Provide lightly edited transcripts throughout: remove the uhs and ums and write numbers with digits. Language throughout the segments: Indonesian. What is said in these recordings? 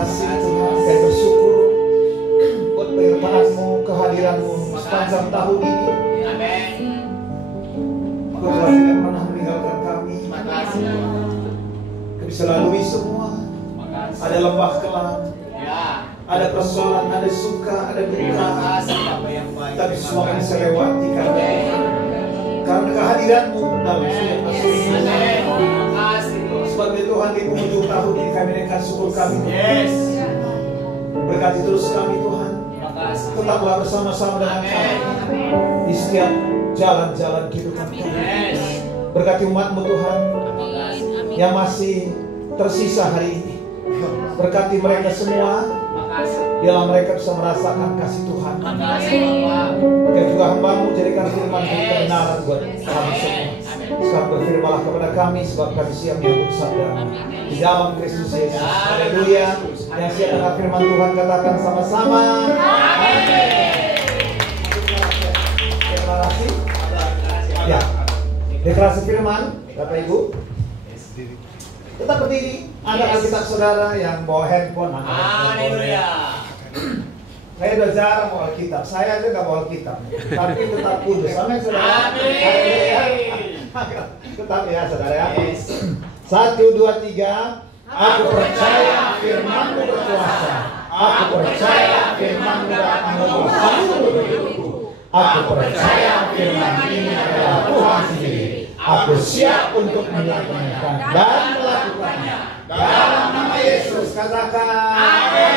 kasih Tuhan, kami bersyukur buat penyertaan-Mu, kehadiran-Mu sepanjang tahun ini. Amin. Kau telah tidak pernah meninggalkan kami. Kami selalu semua. Ada lembah kelam, ada persoalan, ada suka, ada duka. Tapi semua kami bisa lewati karena kehadiran-Mu dalam setiap masalah. Sebab itu Tuhan di penghujung tahun ini kami naikkan syukur kami. Berkati terus kami Tuhan. Tetaplah bersama-sama dengan kami di setiap jalan-jalan kehidupan kami. Berkati umat-Mu Tuhan yang masih tersisa hari ini. Berkati mereka semua, biarlah mereka bisa merasakan kasih Tuhan. Berkati juga hamba-Mu, jadikan firman kebenaran buat kami semua. Sekarang berfirmanlah kepada kami, sebab kami siap menyambut sabda di dalam Kristus Yesus. Haleluya. Yang siap dengar firman Tuhan katakan sama-sama. Amin. Deklarasi. Ya. Deklarasi firman, Bapak Ibu. Tetap berdiri. Ada Alkitab saudara yang bawa handphone. Haleluya. Saya udah jarang bawa Alkitab. Saya aja nggak bawa Alkitab. Tapi tetap kudus. Amin saudara. Amin. Tetap ya saudara ya. 1, 2, 3. Aku percaya firman-Mu berkuasa. Aku percaya firman-Mu akan mengubah seluruh hidupku. Aku percaya firman ini adalah Tuhan sendiri. Aku siap untuk melakukannya dan melakukannya. Dalam nama Yesus katakan. Amin.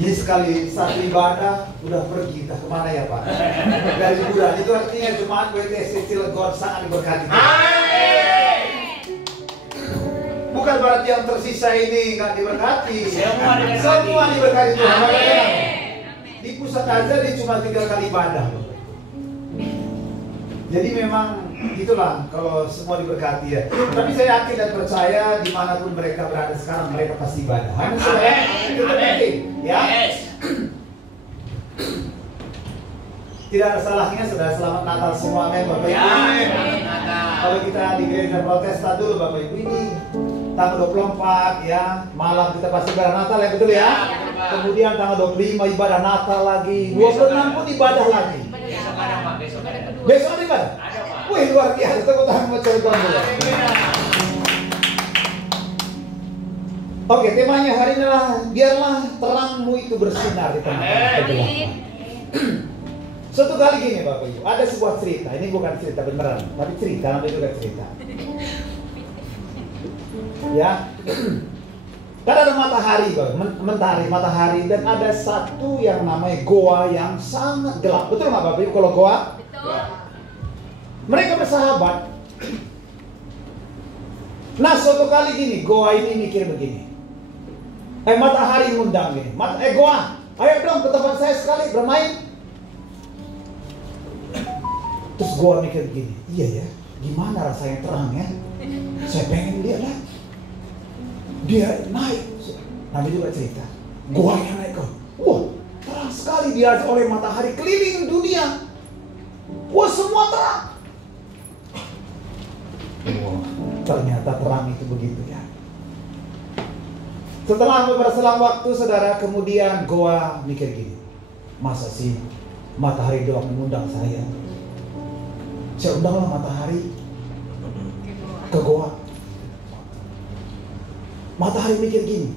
Ini sekali satu ibadah udah pergi, kita kemana ya Pak? Dari liburan, itu artinya Jemaat WTC Cilegon sangat diberkati. Bukan berarti yang tersisa ini nggak diberkati. Semua diberkati Tuhan. Di pusat aja dia cuma 3 kali ibadah. Jadi memang itulah kalau semua diberkati ya. Tapi saya yakin dan percaya dimanapun mereka berada sekarang mereka pasti ibadah. Amin saudara. Itu penting ya. Tidak ada salahnya saudara, selamat Natal semua. Amin Bapak Ibu. Kalau kita di gereja Protestan dulu Bapak Ibu ini tanggal 24 ya, malam kita pasti ibadah Natal ya, betul ya? Kemudian tanggal 25 ibadah Natal lagi, 26 pun ibadah lagi. Besok ada ibadah? Wih luar biasa, tepuk tangan buat Cilegon dulu. Oke, temanya hari ini adalah biarlah terang-Mu itu bersinar di tengah-tengah kegelapan. Suatu kali gini Bapak Ibu, ada sebuah cerita, ini bukan cerita beneran, tapi cerita, namanya juga cerita. Ya, kan ada matahari, matahari, dan ada satu yang namanya goa yang sangat gelap. Betul nggak Bapak Ibu kalau goa? Betul. Mereka bersahabat. Nah, suatu kali gini, goa ini mikir begini. Matahari ngundang gini. Goa, ayo dong ke tempat saya sekali bermain. Terus goa mikir begini, iya ya, gimana rasanya terang ya? Saya pengen lihat lah. Dia naik, namanya juga cerita. Goa yang naik kok, wah terang sekali diajak oleh matahari keliling dunia. Wah semua terang. Wah ternyata terang itu begitu ya. Setelah berselang waktu saudara, kemudian goa mikir gini, masa sih matahari doang mengundang saya? Saya undanglah matahari ke goa. Matahari mikir gini,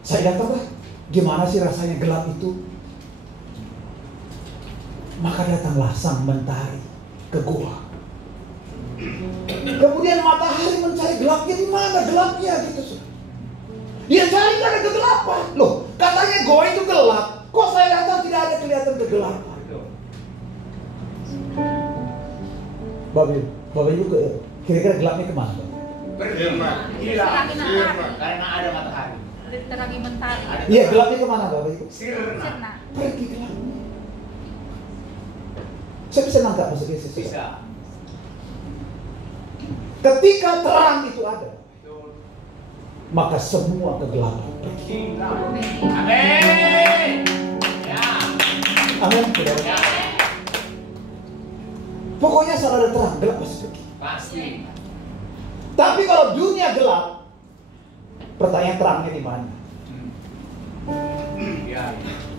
saya datanglah, gimana sih rasanya gelap itu? Maka datanglah sang mentari ke goa. Kemudian matahari mencari gelapnya, di mana gelapnya gitu. Dia cari ada kegelapan. Loh, katanya goa itu gelap. Kok saya datang tidak ada kelihatan kegelapan? Bapak Ibu kira-kira gelapnya kemana? Berfirman. Karena ada matahari. Terangi mentari. Iya, gelapnya kemana Bapak Ibu? Sirna. Pergi gelapnya. Saya bisa nangkap maksud Yesus? Bisa. Ketika terang itu ada, maka semua kegelapan pergi. Amin. Ya. Amin. Ya. Pokoknya saat ada terang, gelap pasti pergi. Pasti. Tapi kalau dunia gelap, Pertanyaan terangnya di mana? Ya.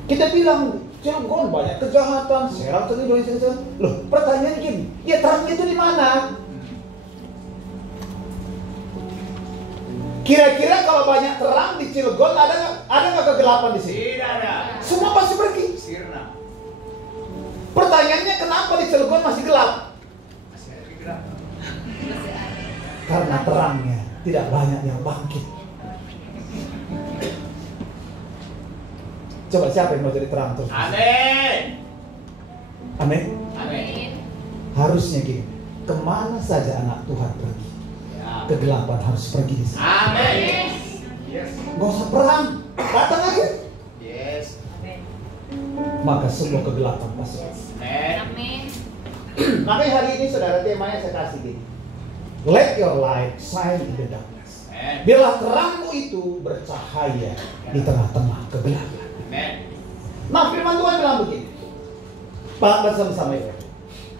Kita bilang Cilegon banyak kejahatan, Serang terus Indonesia. Loh, pertanyaannya gini, ya terangnya itu di mana? Kira-kira kalau banyak terang di Cilegon ada nggak kegelapan di sini? Tidak ada. Semua pasti pergi. Sirna. Pertanyaannya kenapa di Cilegon masih gelap? Masih ada gelap. Karena terangnya tidak banyak yang bangkit. Coba siapa yang mau jadi terang terus? Amin. Amin. Amin. Harusnya gini, kemana saja anak Tuhan pergi, Ya. kegelapan harus pergi di sini. Amin. Yes. Gak usah perang, datang aja. Yes. Maka semua kegelapan pasti. Amin. Makanya hari ini saudara temanya saya kasih gini. Let your light shine in the darkness. Amin. Biarlah terangmu itu bercahaya di tengah-tengah kegelapan. Amin. Nah, firman Tuhan bilang begini. Pak, bersama-sama ya.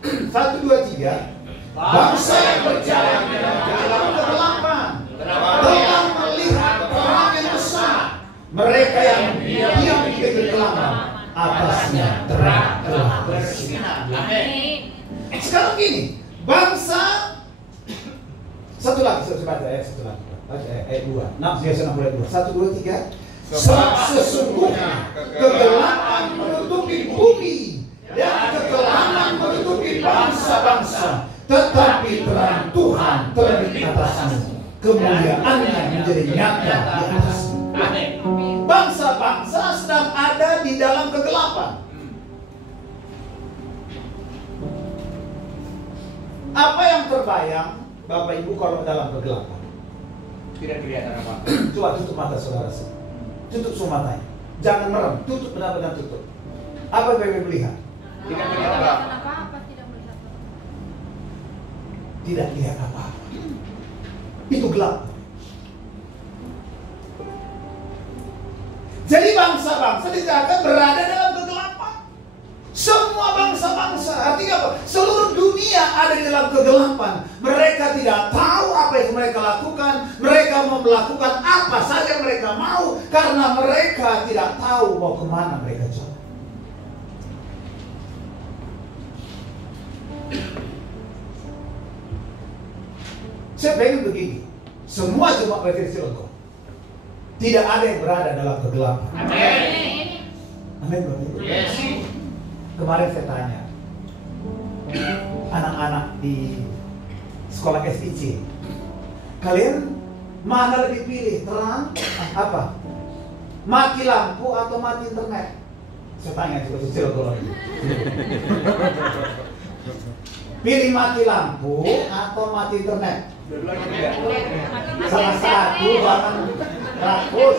1, 2, 3. Bangsa yang berjalan dalam kegelapan telah melihat terang yang besar. Mereka yang diam di kegelapan, atasnya terang telah bersinar. Amin. Sekarang gini, bangsa satu lagi, satu lagi. Ayat 2. Nah, biasa 2. 1, 2, 3. Sebab sesungguhnya kegelapan menutupi bumi dan kegelapan menutupi bangsa-bangsa, tetapi terang Tuhan terbit di atasmu, kemuliaannya menjadi nyata di atasmu. Amin. Bangsa-bangsa sedang ada di dalam kegelapan. Apa yang terbayang Bapak Ibu kalau dalam kegelapan? Tidak kelihatan apa. Coba tutup mata saudara. Tutup semua matanya. Jangan merem. Tutup benar-benar tutup. Apa yang Bapak melihat? Tidak kelihatan apa. Apa tidak melihat? Tidak lihat apa-apa. Itu gelap. Jadi bangsa-bangsa akan berada dalam kegelapan. Semua bangsa-bangsa, artinya apa? Seluruh dunia ada di dalam kegelapan. Mereka tidak tahu apa yang mereka lakukan. Mereka mau melakukan apa saja mereka mau, karena mereka tidak tahu mau kemana mereka jalan. Saya pengen begini, semua jemaat Bethel Cilegon tidak ada yang berada dalam kegelapan. Amin. Amin, Bapak Ibu. Yes. Kemarin saya tanya anak-anak di sekolah SIC, kalian mana lebih pilih, terang apa? Mati lampu atau mati internet? Saya tanya juga si Cilegon. Pilih mati lampu atau mati internet? Salah satu, jangan rakus.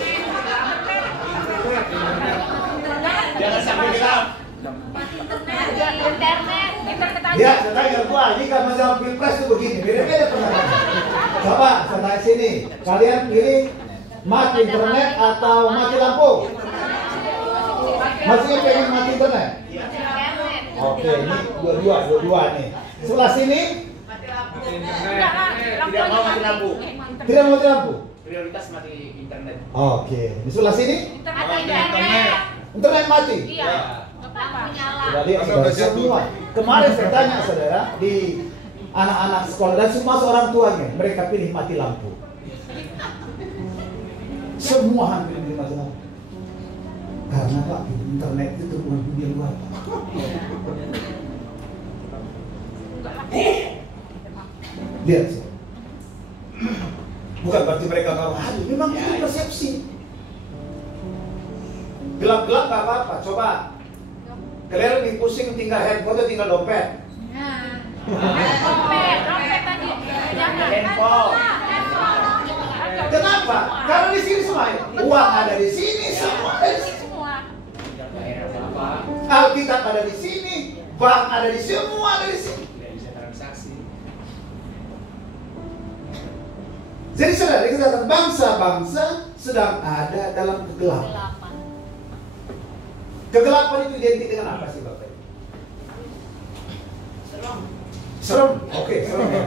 Jangan sampai gelap. Internet. Ya, saya tanya gua, jika menjawab pilpres itu begini, beda-beda pendapat. Coba, saya tanya sini, kalian pilih mati internet atau mati lampu? Maksudnya pengen mati internet? Oke, ini dua-dua nih. Sebelah sini, Tidak mau mati lampu. tidak mau mati lampu? Prioritas mati internet. Oke, di sebelah sini, internet mati. Iya. Menyala. Sudah lihat saudara semua. Kemarin saya tanya saudara di anak-anak sekolah dan semua orang tuanya, mereka pilih mati lampu. Semua hampir pilih mati lampu. Karena Pak, internet itu bukan dunia luar. Lihat sih. Bukan berarti mereka kalau aduh, memang itu persepsi. Gelap-gelap gak apa-apa, coba. Kalian lebih pusing tinggal handphone atau tinggal dompet? Dompet tadi. Jangan. Handphone. Kenapa? Karena di sini semua uang ada di sini, semua ada di sini. Semua. Tidak daerah apa. Alkitab ada di sini, bank ada di sini, semua ada di sini. Tidak bisa transaksi. Jadi saudara, kita katakan bangsa-bangsa sedang ada dalam kegelapan. Kegelapan itu identik dengan apa sih Bapak? Serem. Oke, serem ya.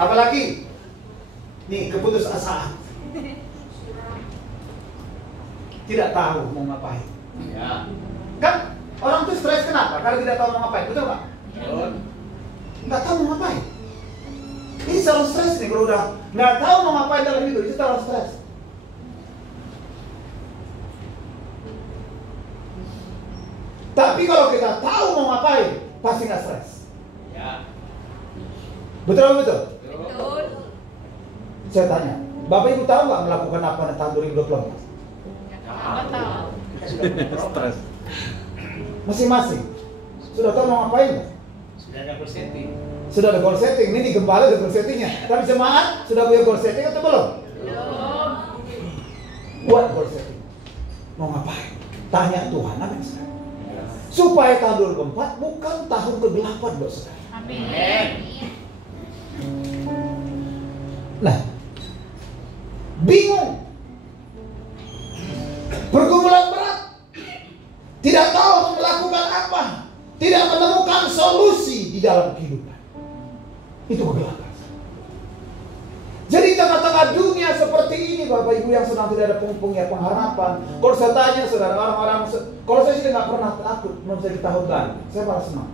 Apalagi nih keputusasaan. tidak tahu mau ngapain. Ya. Kan orang tuh stres kenapa? Karena tidak tahu mau ngapain, betul nggak? Betul. Nggak tahu mau ngapain. Ini selalu stres nih kalau udah nggak tahu mau ngapain dalam hidup, itu terlalu stres. Tapi kalau kita tahu mau ngapain, pasti nggak stres. Ya. Betul betul. Betul. Saya tanya, Bapak Ibu tahu nggak melakukan apa di tahun 2024? Nggak tahu. Stres. Masing-masing sudah tahu mau ngapain nggak? Sudah ada goal setting. Sudah ada goal setting. Ini di gembala ada goal settingnya. Tapi jemaat sudah punya goal setting atau belum? Belum. Buat goal setting. Mau ngapain? Tanya Tuhan. Amin. Supaya tahun 2024 bukan tahun ke-8, bos. Amin. Nah, bingung, pergumulan berat, tidak tahu melakukan apa, tidak menemukan solusi di dalam kehidupan. Itu kegelapan. Jadi tengah-tengah dunia seperti ini, Bapak Ibu yang sedang tidak ada punya pengharapan. Kalau saya tanya saudara orang-orang, kalau saya sih nggak pernah takut, belum saya di tahun baru, saya malah senang.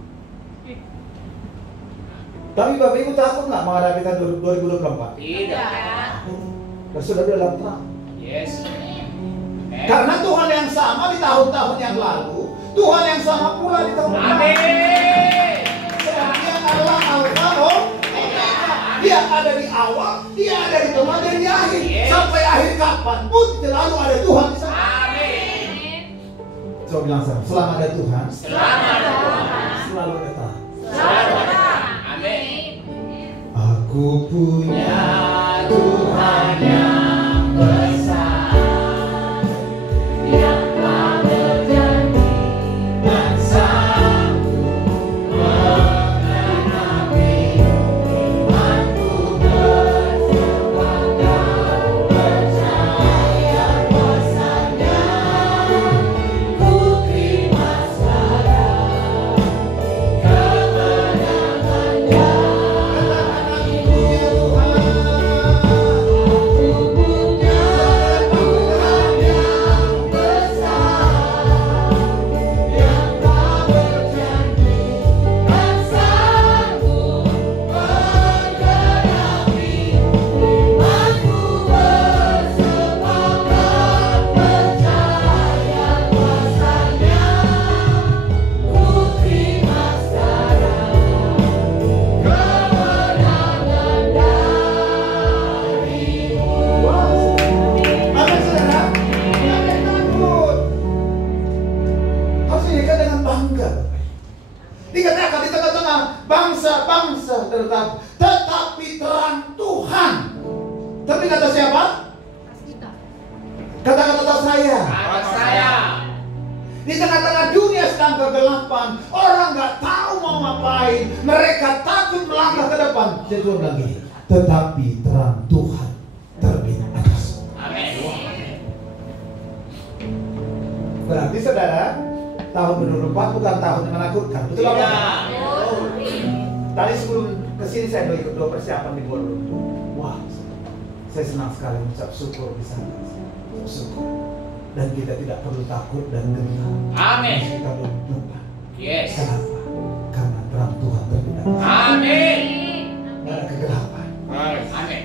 Tapi Bapak Ibu takut nggak menghadapi tahun 2024? Tidak. Dan sudah dalam terang. Yes. Karena Tuhan yang sama di tahun-tahun yang lalu, Tuhan yang sama pula di tahun depan. Amin. Sebab Dia adalah Alfa, Dia ada di awal, Dia ada di tengah, dan di akhir. Yes. Sampai akhir kapanpun selalu ada Tuhan di sana. Amin. Coba bilang sama, selama ada Tuhan, Selamat Tuhan. selalu ada Tuhan. Selamat Tuhan. Amin. Aku punya Tuhan yang besar, yang telah berjanji dan sanggup mengenapi imanku berjuang dan percaya kuasanya. Ku terima sekarang kemenangannya. Amin, saudara. Jangan takut. Harus dikatakan dengan bangga. Dikatakan di tengah-tengah bangsa-bangsa tetapi terang Tuhan. Tapi kata siapa? Kata-kata saya. Anak saya. Di tengah-tengah dunia sedang kegelapan, orang nggak tahu mau ngapain, mereka takut melangkah ke depan. Saya cuma bilang gini, tetapi terang Tuhan terbit atas. Amin. Berarti saudara, tahun 2024 bukan tahun yang menakutkan, betul apa? Tadi sebelum kesini saya ikut dua persiapan di Borobudur. Wah, saya senang sekali mengucap syukur di sana. Syukur. Dan kita tidak perlu takut dan gentar. Amin. Kita berdepan. Yes. Kenapa? Karena terang Tuhan terbit atas. Amin. Tidak ada kegelapan. Amin.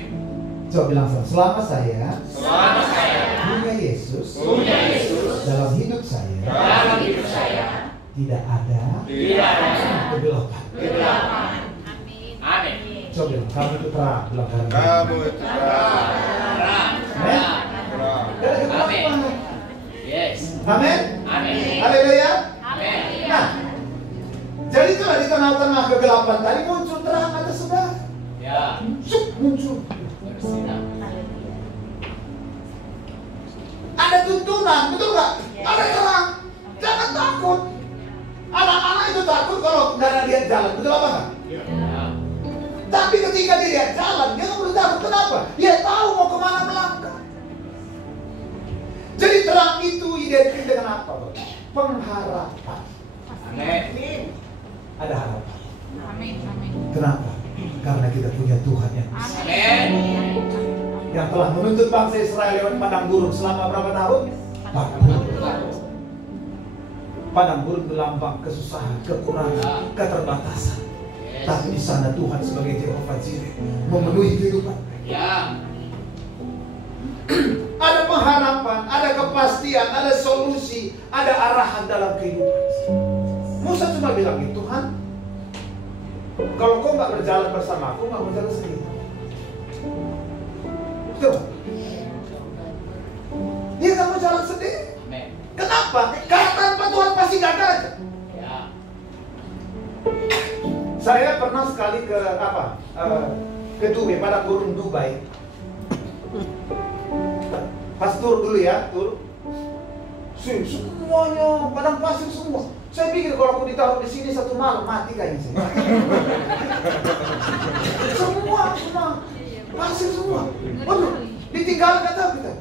Coba bilang sama, selama saya Selama saya punya Yesus punya Yesus dalam hidup saya, dalam hidup saya, tidak ada tidak ada kegelapan. kegelapan. Amin. Amin. Coba bilang, kamu itu terang. Bilang kamu. Kamu itu terang. Terang. Amin. Terang. Tidak ada kegelapan. Yes. Amin. Amin. Haleluya. Amin. Nah, jadi itulah di tengah-tengah kegelapan tadi muncul terang atas saudara. Ya. Muncul. Bersinar. Ada tuntunan, betul nggak? Ada terang. Jangan takut. Anak-anak itu takut kalau nggak ada lihat jalan, betul apa nggak? Ya. Tapi ketika dia lihat jalan, dia nggak perlu takut. Kenapa? Dia tahu mau kemana melangkah. Jadi terang itu identik dengan apa, Bapak? Pengharapan. Amin. Ada harapan. Amin. Amin. Kenapa? Karena kita punya Tuhan yang besar, Amin. yang telah menuntut bangsa Israel lewat padang gurun selama berapa tahun? 40 Bak-bak. Padang gurun berlambang kesusahan, kekurangan, keterbatasan. Tapi di sana Tuhan sebagai Jehovah Jireh memenuhi kehidupan. Ya. Ada pengharapan, ada kepastian, ada solusi, ada arahan dalam kehidupan. Musa cuma bilang, Tuhan, kalau kau nggak berjalan bersama aku, nggak berjalan sendiri. Betul? Dia nggak mau jalan sendiri. Amin. Kenapa? Karena tanpa Tuhan pasti gagal aja. Ya. Saya pernah sekali ke ke Dubai, pada gurun Dubai. Pas tur dulu ya, tur. Semuanya padang pasir semua. Saya pikir kalau aku ditaruh di sini satu malam mati kayaknya saya. Semua pasir semua. Waduh, ditinggalkan kata kita.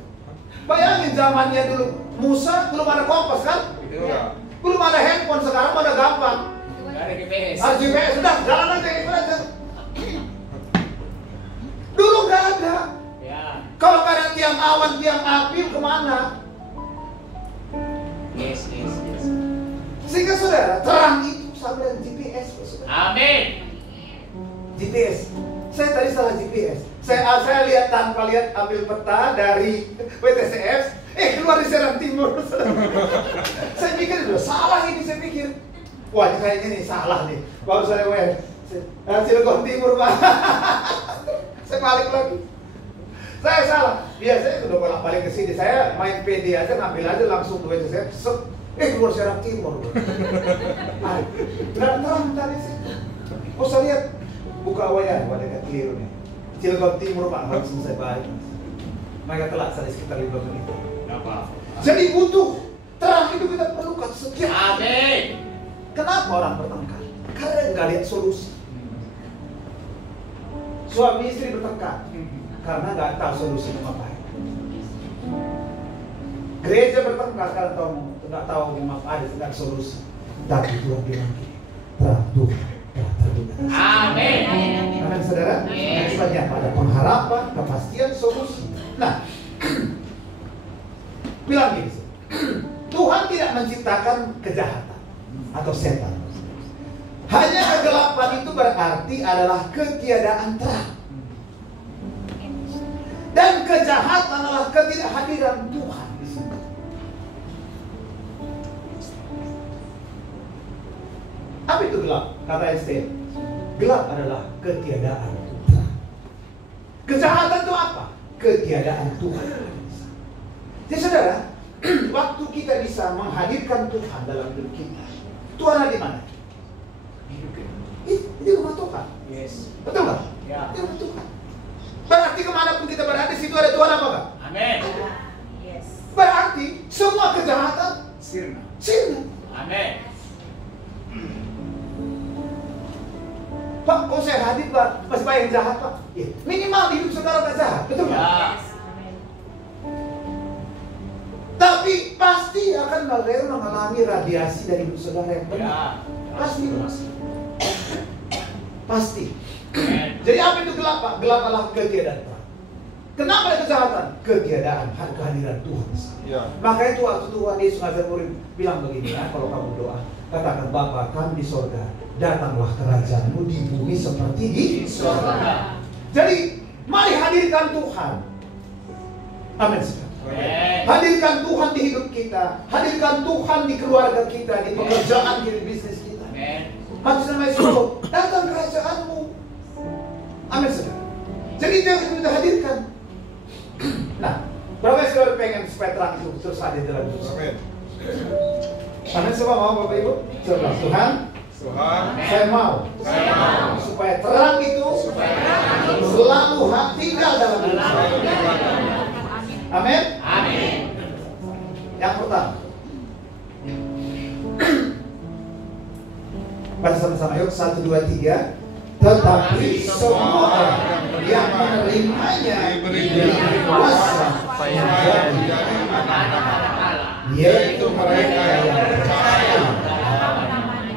Bayangin zamannya dulu Musa belum ada kompas kan? Belum ada handphone, sekarang pada gampang. Ada GPS. GPS sudah jalan aja itu aja. Dulu nggak ada. Ya. Kalau nggak ada tiang awan, tiang api kemana? Yes. Sehingga saudara, terang itu sama dengan GPS, saudara. Amin. GPS. Saya tadi salah GPS. Saya lihat tanpa lihat, ambil peta dari WTCF, keluar di Serang Timur. Saya pikir udah salah ini, saya pikir. Wah, ini kayaknya nih salah nih. Baru saya Cilegon Timur, Pak. Saya balik lagi. Saya salah. Biasanya udah bolak-balik ke sini. Saya main PD aja, ngambil aja langsung ke WTCF. Keluar Serang Timur. Nggak terang tadi sih. Oh, saya lihat buka wayar, dekat keliru nih. Cilegon Timur, Pak, langsung saya balik. Mereka telat saya sekitar 5 menit. Apa? Jadi butuh terang itu kita perlukan setiap. Amin. Kenapa orang bertengkar? Karena nggak lihat solusi. Suami istri bertengkar karena nggak tahu solusinya ngapain. Gereja bertengkar karena nggak tahu mau ada solusi. Tapi Tuhan bilang gini, terang Tuhan telah terbit. Amin. Amin, saudara. Misalnya pada pengharapan, kepastian, solusi. Nah, bilang gini, Tuhan tidak menciptakan kejahatan atau setan. Hanya kegelapan itu berarti adalah ketiadaan terang. Dan kejahatan adalah ketidakhadiran Tuhan di sini. Apa itu gelap? Kata Einstein, gelap adalah ketiadaan Tuhan. Kejahatan itu apa? Ketiadaan Tuhan. Jadi saudara, waktu kita bisa menghadirkan Tuhan dalam hidup kita, Tuhan ada di mana? Di rumah Tuhan. Yes. Betul nggak? Ya. Di rumah Tuhan. Berarti kemanapun kita berada, di situ ada Tuhan apa nggak? Amin. Yes. Berarti semua kejahatan Sirna. sirna. Amin. Pak, kok saya hadir Pak? Masih banyak yang jahat Pak? Ya, minimal hidup saudara nggak jahat, betul nggak? Ya. Tapi pasti akan mengalami radiasi dari hidup saudara yang benar. Ya. Pasti. Pasti. Amin. Jadi apa itu gelap Pak? Gelap adalah ketiadaan terang. Kenapa ada kejahatan? Ketiadaan kehadiran Tuhan. Ya. Makanya itu waktu Tuhan Yesus ngajar murid bilang begini ya, kalau kamu doa, katakan Bapa kami di sorga, datanglah kerajaan-Mu di bumi seperti di Surga. Jadi mari hadirkan Tuhan. Amin. Amin. Hadirkan Tuhan di hidup kita, hadirkan Tuhan di keluarga kita, di pekerjaan kita, di bisnis kita. Amin. Matius nama Yesus, datang kerajaan-Mu. Amin, saudara. Jadi itu yang kita hadirkan. Nah, berapa yang saudara pengen supaya terang itu terus hadir dalam hidup? Amin. Amin, semua mau Bapak Ibu? Coba Tuhan, Tuhan, saya mau supaya terang itu selalu tinggal dalam hidup saya. Amin. Amin. Yang pertama, baca sama-sama yuk, 1, 2, 3. Tetapi semua orang yang menerimanya diberi kuasa menjadi yaitu mereka yang percaya.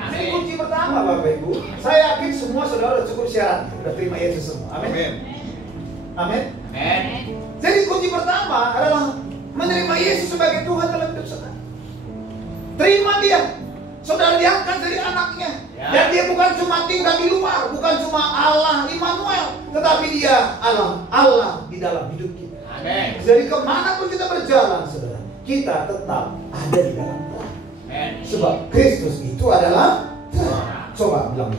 Ini kunci pertama Bapak Ibu. Saya yakin semua saudara cukup syarat, sudah terima Yesus semua. Amin. Amin. Amin. Amin. Jadi kunci pertama adalah menerima Yesus sebagai Tuhan dalam hidup saudara. Terima dia. Saudara diangkat jadi anaknya. Dan dia bukan cuma tinggal di luar, bukan cuma Allah Immanuel, tetapi dia Allah di dalam hidup kita. Amin. Jadi kemanapun kita berjalan, saudara, kita tetap ada di dalam terang. Sebab Kristus itu adalah terang. Coba bilang,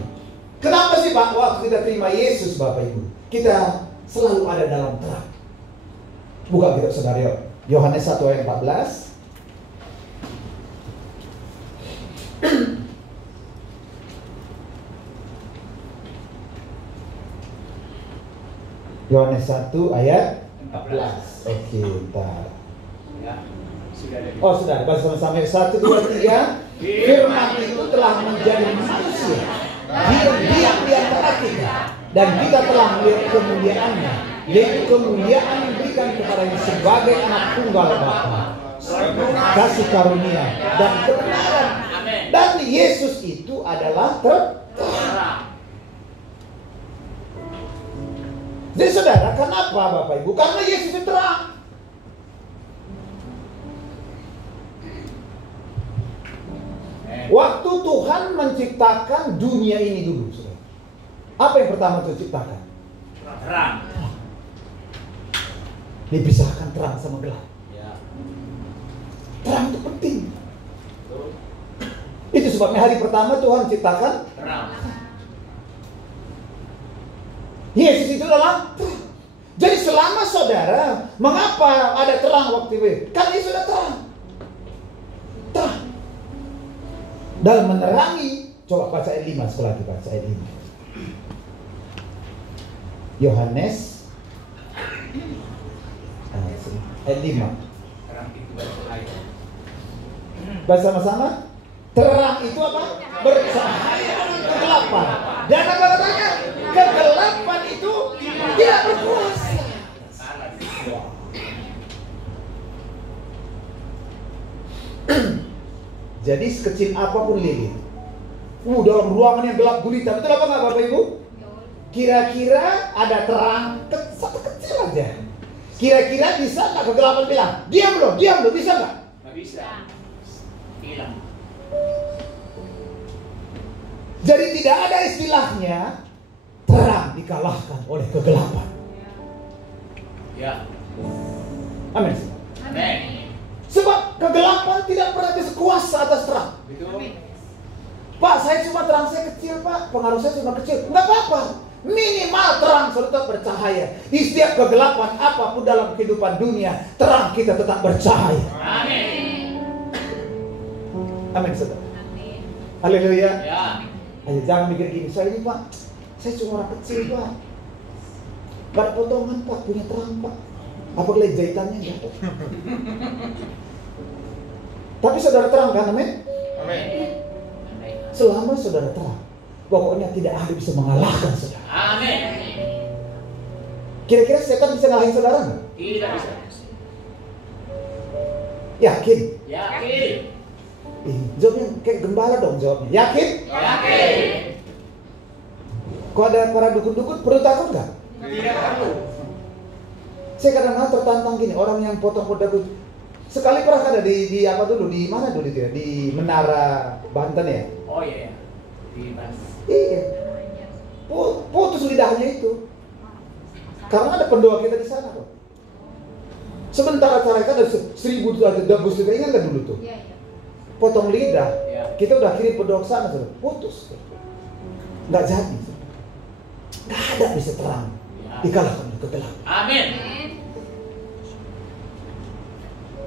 kenapa sih Pak waktu kita terima Yesus Bapak Ibu, kita selalu ada dalam terang? Buka kitab saudara, Yohanes 1 ayat 14. Yohanes 1 ayat 14. Oke, bentar. Ya, sudah ada. Oh, sudah. Baca sama-sama. 1, 2, 3. Firman itu telah menjadi manusia. Dia diam di antara kita, dan kita telah melihat kemuliaannya, yaitu kemuliaan yang diberikan kepadanya sebagai anak tunggal Bapa. Kasih karunia dan kebenaran. Dan Yesus itu adalah terang. Jadi saudara, kenapa Bapak Ibu? Karena Yesus itu terang. Waktu Tuhan menciptakan dunia ini dulu, saudara, apa yang pertama Tuhan ciptakan? Terang. Dipisahkan terang sama gelap. Ya. Terang itu penting. Itu sebabnya hari pertama Tuhan ciptakan Terang. Yesus itu adalah terang. Jadi selama saudara, mengapa ada terang waktu itu? Karena Yesus sudah terang. Terang. Dalam menerangi, coba baca ayat 5 sekali lagi, baca ayat 5. Yohanes ayat 5. Terang itu bercahaya. Baca sama-sama. Terang itu apa? Bercahaya dalam kegelapan. Dan apa katanya? Kegelapan itu tidak berkuasa. Jadi sekecil apapun lilin, dalam ruangan yang gelap gulita, betul apa nggak Bapak Ibu? Kira-kira ada terang satu kecil aja. Kira-kira bisa nggak kegelapan bilang, diam loh, bisa nggak? Nggak bisa. Hilang. Jadi tidak ada istilahnya terang dikalahkan oleh kegelapan. Ya. Amin. Amin. Sebab kegelapan tidak pernah bisa kuasa atas terang. Betul. Pak, saya cuma terang saya kecil Pak, pengaruh saya cuma kecil. Nggak apa-apa. Minimal terang tetap bercahaya. Di setiap kegelapan apapun dalam kehidupan dunia, terang kita tetap bercahaya. Amin. Amin, saudara. Haleluya. Ya. Ayo, jangan mikir gini, saya ini Pak, saya cuma orang kecil Pak. Gak ada potongan Pak, punya terang Pak. Apa kelihatan jahitannya enggak? Tapi saudara terang kan, amin? Amin. Selama saudara terang, pokoknya tidak ada bisa mengalahkan saudara. Amin. Kira-kira setan bisa ngalahin saudara nggak? Tidak bisa. Yakin? Yakin. Jawabnya kayak gembala dong jawabnya. Yakin? Yakin. Kalau ada para dukun-dukun perlu takut nggak? Tidak perlu. Saya kadang-kadang tertantang gini, orang yang potong-potong. Sekali pernah ada di apa dulu, di mana dulu itu ya? Di Menara Banten ya? Oh iya. Di Banten. Iya. Putus lidahnya itu. Karena ada pendoa kita di sana kok. Sementara cara kan ada 1000 tuh ada debus juga, ingat kan dulu tuh? Iya. Potong lidah. Iya. Kita udah kirim pendoa ke sana, putus. Nggak jadi. Nggak ada bisa terang. Dikalahkan oleh kegelapan. Amin.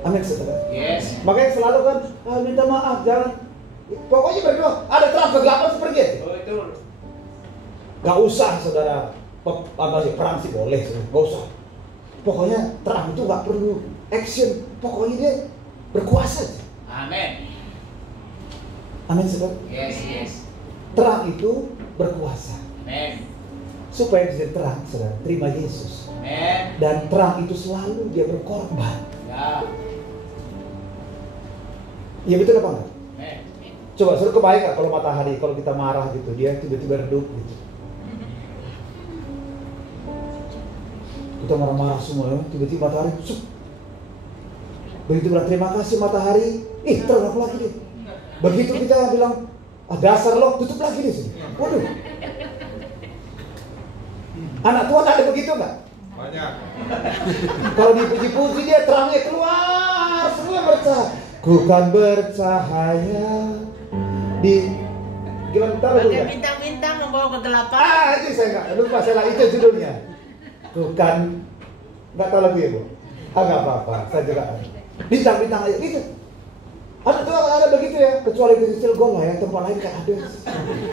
Amin, saudara. Yes. Makanya selalu kan minta maaf, jangan. Pokoknya berdoa, ada terang kegelapan seperti itu. Oh itu. Gak usah saudara perang sih boleh, gak usah. Pokoknya terang itu gak perlu action, pokoknya dia berkuasa. Amin. Amin, saudara. Yes. Terang itu berkuasa. Amin. Supaya bisa terang, saudara, terima Yesus. Amin. Dan terang itu selalu dia berkorban. Ya. Iya betul apa enggak? Amin. Coba suruh kebayang gak kalau matahari, kalau kita marah gitu, dia tiba-tiba redup gitu. Kita marah-marah semua, tiba-tiba matahari sup. Begitu bilang terima kasih matahari, terang lagi deh. Begitu kita bilang dasar lo, tutup lagi di sini. Waduh. Anak Tuhan ada begitu nggak? Banyak. Kalau dipuji-puji dia terangnya keluar, semua bercahaya. Ku kan bercahaya di gimana tahu Bagai bintang-bintang membawa kegelapan. itu saya nggak lupa, saya itu judulnya. Ku kan nggak tahu lagu ya bu. Nggak apa-apa, saya juga bintang-bintang aja gitu. Anak Tuhan ada begitu ya, kecuali di Cilegon lah ya, tempat lain kan ada.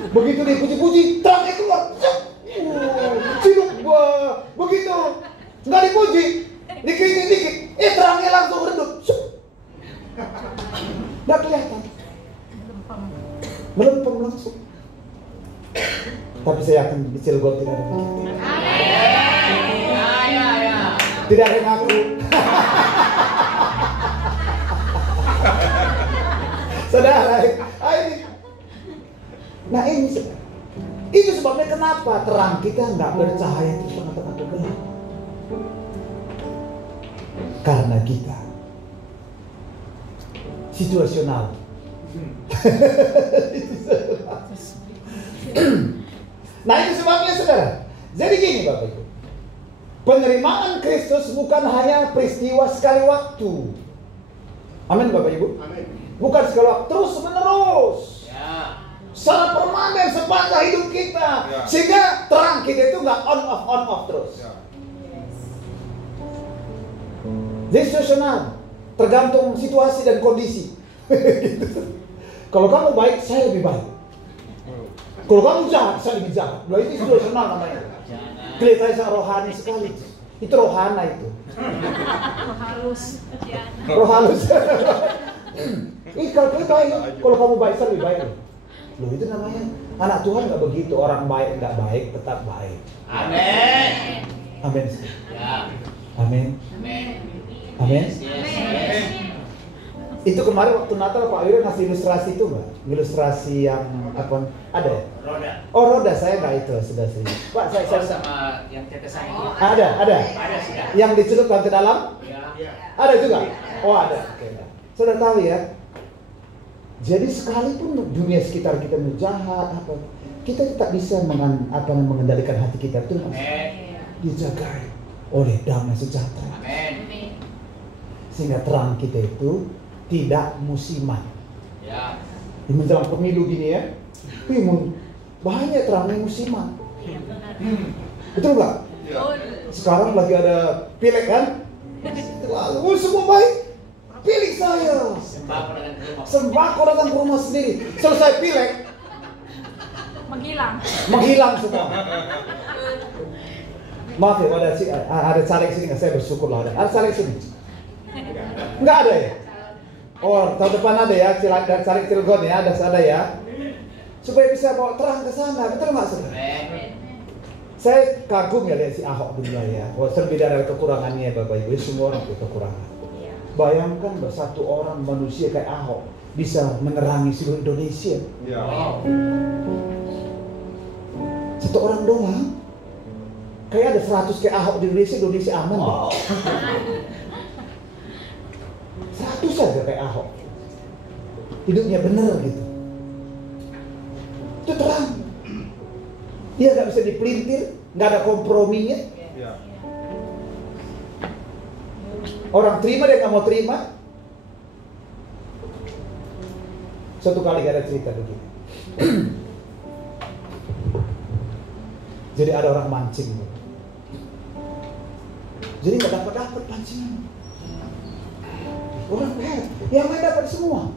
Begitu dipuji-puji, terangnya keluar. Cium gua, begitu nggak dipuji, dikit-dikit, terangnya langsung redup, nggak kelihatan, melempem langsung. Tapi saya yakin di Cilegon tidak ada begitu. Tidak ada yang ngaku. Saudara, ini. Nah ini itu sebabnya kenapa terang kita nggak bercahaya di tengah-tengah gelap. Karena kita situasional. Nah itu sebabnya saudara. Jadi gini Bapak Ibu, penerimaan Kristus bukan hanya peristiwa sekali waktu. Amin Bapak Ibu. Amin. Bukan sekali waktu, terus menerus. Secara permanen sepanjang hidup kita, sehingga terang kita itu nggak on off terus. Jadi situasional, tergantung situasi dan kondisi. Kalau kamu baik, saya lebih baik. Kalau kamu jahat, saya lebih jahat. Nah, itu situasional namanya. Kelihatannya sangat rohani sekali. Itu rohana itu. Roh halus. Kalau kita baik, kalau kamu baik, saya lebih baik. Loh itu namanya anak Tuhan nggak begitu, orang baik nggak baik tetap baik. Amin. Amin. Ya. Amin. Amin. Amin. Yes. Itu kemarin waktu Natal Pak Wira ngasih ilustrasi itu nggak? Ilustrasi yang apa? Ada ya? Roda. Oh roda, saya nggak itu sudah sih. Pak saya Sama yang tetesan itu. ada. Ada sudah. Yang dicelupkan ke dalam? Ya. Ada juga. Oh ada. Oke. Sudah tahu ya. Jadi sekalipun dunia sekitar kita jahat apa, kita tetap bisa mengendalikan hati kita itu dijaga oleh damai sejahtera. Amin. Sehingga terang kita itu tidak musiman. Ya. Di menjelang pemilu gini ya, banyak terangnya musiman. Betul nggak? Sekarang lagi ada pileg kan? Semua baik. Pilih saya. Sembako datang ke rumah sendiri. Selesai pileg, menghilang semua. Maaf ya, ada caleg sini nggak? Saya bersyukur lah ada caleg sini. Nggak ada ya? Oh, tahun depan ada ya, caleg Cilegon ya, ada ya. Supaya bisa bawa terang ke sana, betul nggak saudara? Saya kagum ya lihat si Ahok dulu ya. Terlebih dari kekurangannya Bapak Ibu, semua orang punya kekurangan. Bayangkan satu orang manusia kayak Ahok bisa menerangi seluruh Indonesia. Ya. Satu orang doang. Kayak ada 100 kayak Ahok di Indonesia aman deh. 100 saja kayak Ahok. Hidupnya benar gitu. Itu terang. Dia nggak bisa dipelintir, nggak ada komprominya. Ya. Orang terima, dia nggak mau terima. Suatu kali ada cerita begini. Jadi ada orang mancing. Jadi nggak dapat pancingan. Orang heran, yang lain dapat semua.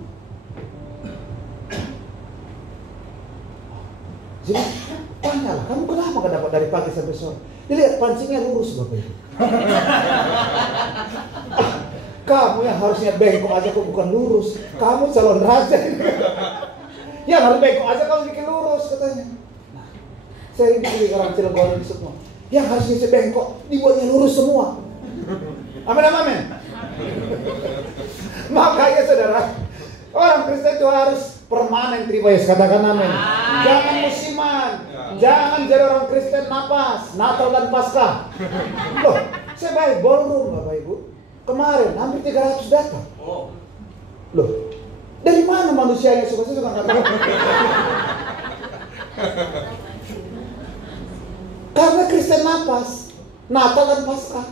Jadi tanyalah, kamu kenapa nggak dapat dari pagi sampai sore? Dilihat pancingnya lurus Bapak Ibu. Kamu yang harusnya bengkok aja kok bukan lurus. Kamu calon raja. Yang harus bengkok aja kamu bikin lurus katanya. Nah, saya ini orang Cilegon ini semua. Yang harusnya bengkok dibuatnya lurus semua. Amin. Makanya saudara, orang Kristen itu harus permanen terima Yesus, katakan amin. Jangan musiman. Jangan jadi orang Kristen napas, Natal dan Paskah. Loh, saya baik ballroom Bapak Ibu. kemarin hampir 300 datang. Oh. Loh, dari mana manusianya suka nggak tahu. Karena Kristen napas, Natal dan Paskah,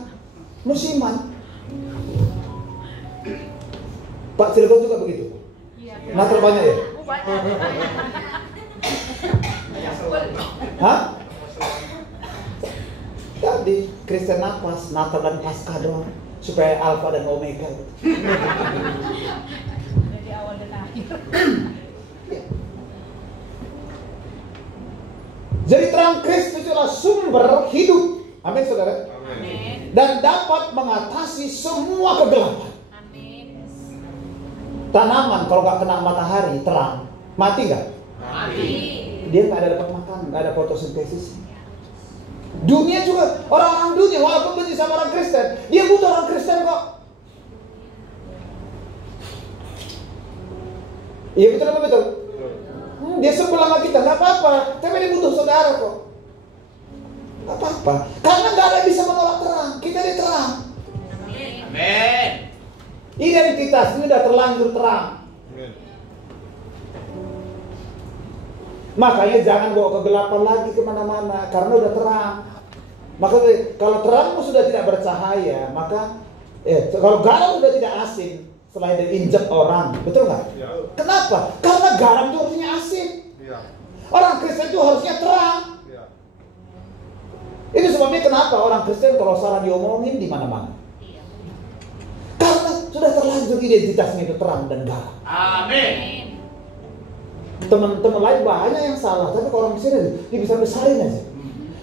musiman. Pak Cilegon juga begitu. Iya. Natal banyak ya? Hah? Jadi Kristen napas, Natal dan Paskah doang, supaya Alfa dan Omega. Dari awal dan akhir. Jadi terang Kristus itulah sumber hidup. Amin saudara. Amin. Dan dapat mengatasi semua kegelapan. Amin. Tanaman kalau nggak kena matahari terang, mati nggak? Mati. Dia nggak ada dapat makan, nggak ada fotosintesis. Dunia juga, orang-orang dunia walaupun benci sama orang Kristen, dia butuh orang Kristen kok. Iya betul apa betul? Dia sebelah sama kita, nggak apa-apa. Tapi dia butuh saudara kok. Nggak apa-apa. Karena nggak ada yang bisa menolak terang. Kita di terang. Amin. Identitas ini udah terlanjur terang. Makanya jangan bawa kegelapan lagi kemana-mana, karena udah terang. Maka kalau terangmu sudah tidak bercahaya, maka kalau garam sudah tidak asin setelah diinjak orang, betul nggak? Ya. Kenapa? Karena garam itu harusnya asin. Ya. Orang Kristen itu harusnya terang. Ya. Itu sebabnya kenapa orang Kristen kalau salah diomongin di mana-mana. Karena sudah terlanjur identitasnya itu terang dan garam. Amin. Teman-teman lain banyak yang salah, tapi kalau orang Kristen dia bisa besarin aja.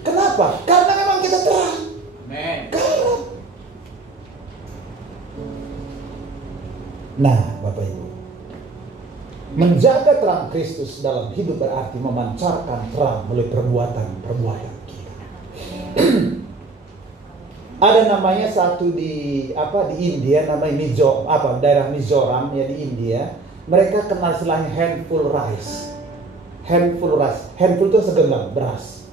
Kenapa? Karena memang kita terang. Amin. Garam. Nah, Bapak Ibu, menjaga terang Kristus dalam hidup berarti memancarkan terang melalui perbuatan-perbuatan kita. Ada namanya satu di India, namanya daerah Mizoram ya di India. Mereka kenal istilahnya handful rice. Handful rice. Handful itu segenggam beras.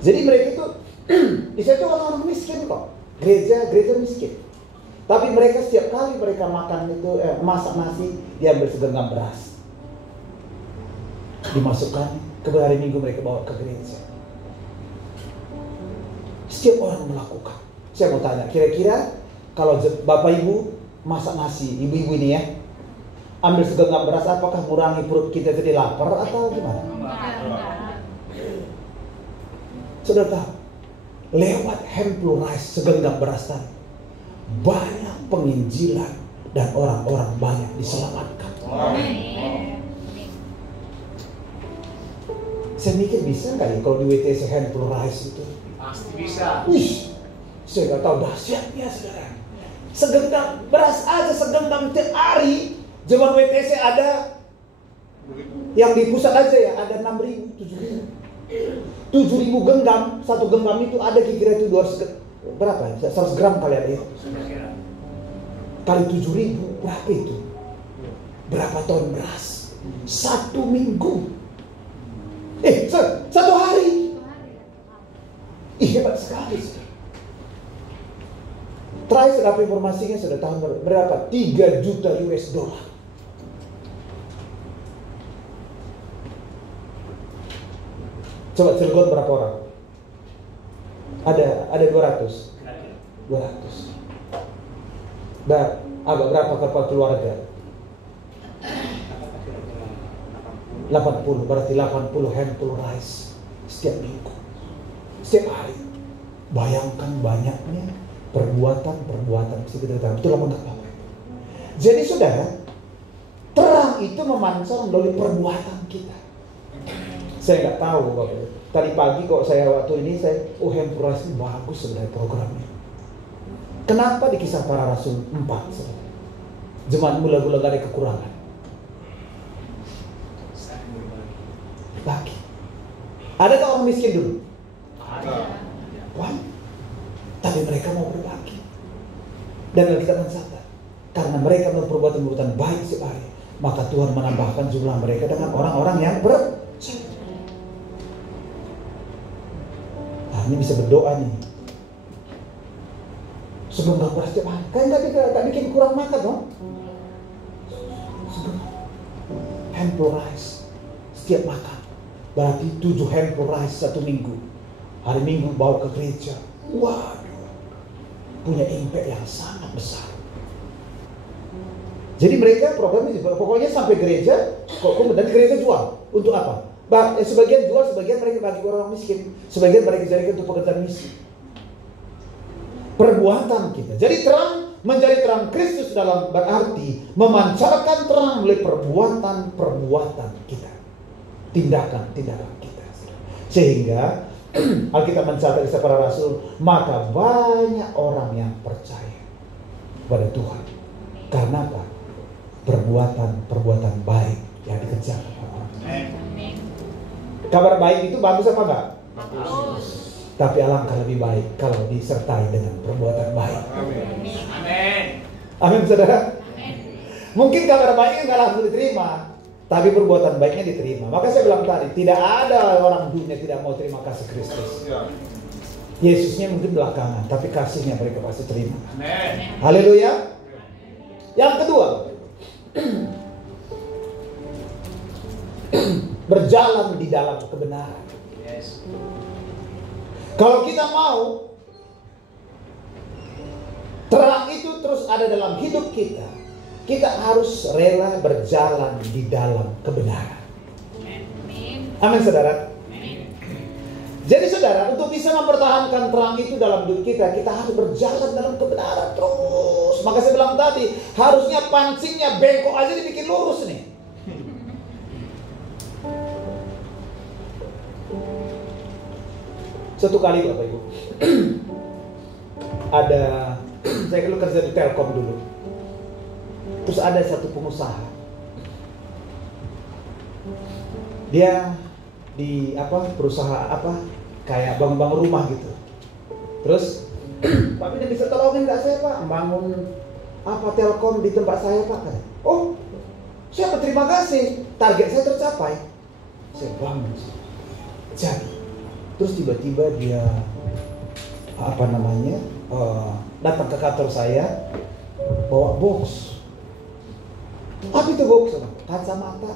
Jadi mereka itu di situ orang-orang miskin kok. Gereja miskin. Tapi mereka setiap kali mereka makan itu masak nasi, diambil segenggam beras, dimasukkan ke hari Minggu mereka bawa ke gereja. Setiap orang melakukan. Saya mau tanya, kira-kira kalau Bapak Ibu masak nasi, ibu-ibu ini ya, ambil segenggam beras, apakah mengurangi perut kita jadi lapar atau gimana? Enggak. Saudara tahu, lewat handful rice segenggam beras tadi, banyak penginjilan dan orang-orang banyak diselamatkan. Amin. Saya mikir bisa nggak ya kalau di WTC handful rice itu? Pasti bisa. Wih, saya nggak tahu dahsyatnya saudara. Segenggam beras aja segenggam tiap hari. Zaman WTC ada yang di pusat aja ya, ada 6.000, 7.000 genggam. Satu genggam itu ada kira-kira itu 200 berapa ya? 100 gram kali ada ya? Kali 7.000 berapa itu? Berapa ton beras? 1 minggu. Satu hari. Hebat sekali. Terakhir saya dapat informasinya sudah tahun berapa? 3 juta US dollar. Coba Cilegon berapa orang? Ada 200. 200. Agak berapa kapal keluarga? 80, berarti 80 handful rice setiap minggu, setiap hari. Bayangkan banyaknya perbuatan kita tahu. Itu apa enggak? Jadi saudara, terang itu memancar melalui perbuatan kita. Saya nggak tahu Bapak. Tadi pagi kok saya waktu ini handful rice ini bagus sebenarnya programnya. Kenapa di Kisah Para Rasul 4 saudara? Jemaat mula-mula gak ada kekurangan. Bagi. Adakah orang miskin dulu? Ada. Wah. Tapi mereka mau berbagi. Dan kita mencatat, karena mereka berperbuatan baik setiap hari, maka Tuhan menambahkan jumlah mereka dengan orang-orang yang percaya. Nah, ini bisa berdoa nih. Sebelum gambar setiap hari. Kan nggak bikin kurang makan dong. Handful rice setiap makan. Berarti 7 handful rice satu minggu. Hari Minggu bawa ke gereja. Waduh, punya impact yang sangat besar. Jadi mereka programnya pokoknya sampai gereja, dan gereja jual. Untuk apa? Sebagian jual, sebagian mereka bagi orang miskin, sebagian mereka jadikan untuk pekerjaan misi. Perbuatan kita. Jadi terang menjadi terang Kristus dalam berarti memancarkan terang melalui perbuatan kita, tindakan kita. Sehingga Alkitab mencatat kisah para rasul, maka banyak orang yang percaya kepada Tuhan. Karena apa? Perbuatan baik yang dikerjakan orang. Kabar baik itu bagus apa enggak? Bagus. Tapi alangkah lebih baik kalau disertai dengan perbuatan baik. Amin. Amin, saudara. Amin. Mungkin kabar baiknya nggak langsung diterima, tapi perbuatan baiknya diterima. Maka saya bilang tadi, tidak ada orang dunia tidak mau terima kasih Kristus. Yesusnya mungkin belakangan, tapi kasihnya mereka pasti terima. Amin. Haleluya. Yang kedua, berjalan di dalam kebenaran. Yes. Kalau kita mau terang itu terus ada dalam hidup kita, kita harus rela berjalan di dalam kebenaran. Amin. Amin, saudara. Amin. Jadi saudara, untuk bisa mempertahankan terang itu dalam hidup kita, kita harus berjalan dalam kebenaran terus. Maka saya bilang tadi, harusnya pancingnya bengkok aja dibikin lurus nih. Suatu kali Bapak Ibu, ada, saya dulu kerja di Telkom dulu. Terus ada satu pengusaha, dia di perusahaan kayak bangun rumah gitu. Terus tapi dia bisa tolongin nggak saya Pak bangun Telkom di tempat saya Pak? Oh, saya berterima kasih, target saya tercapai. Saya bangun. Jadi terus tiba-tiba dia datang ke kantor saya bawa box. Apa itu box? Kacamata.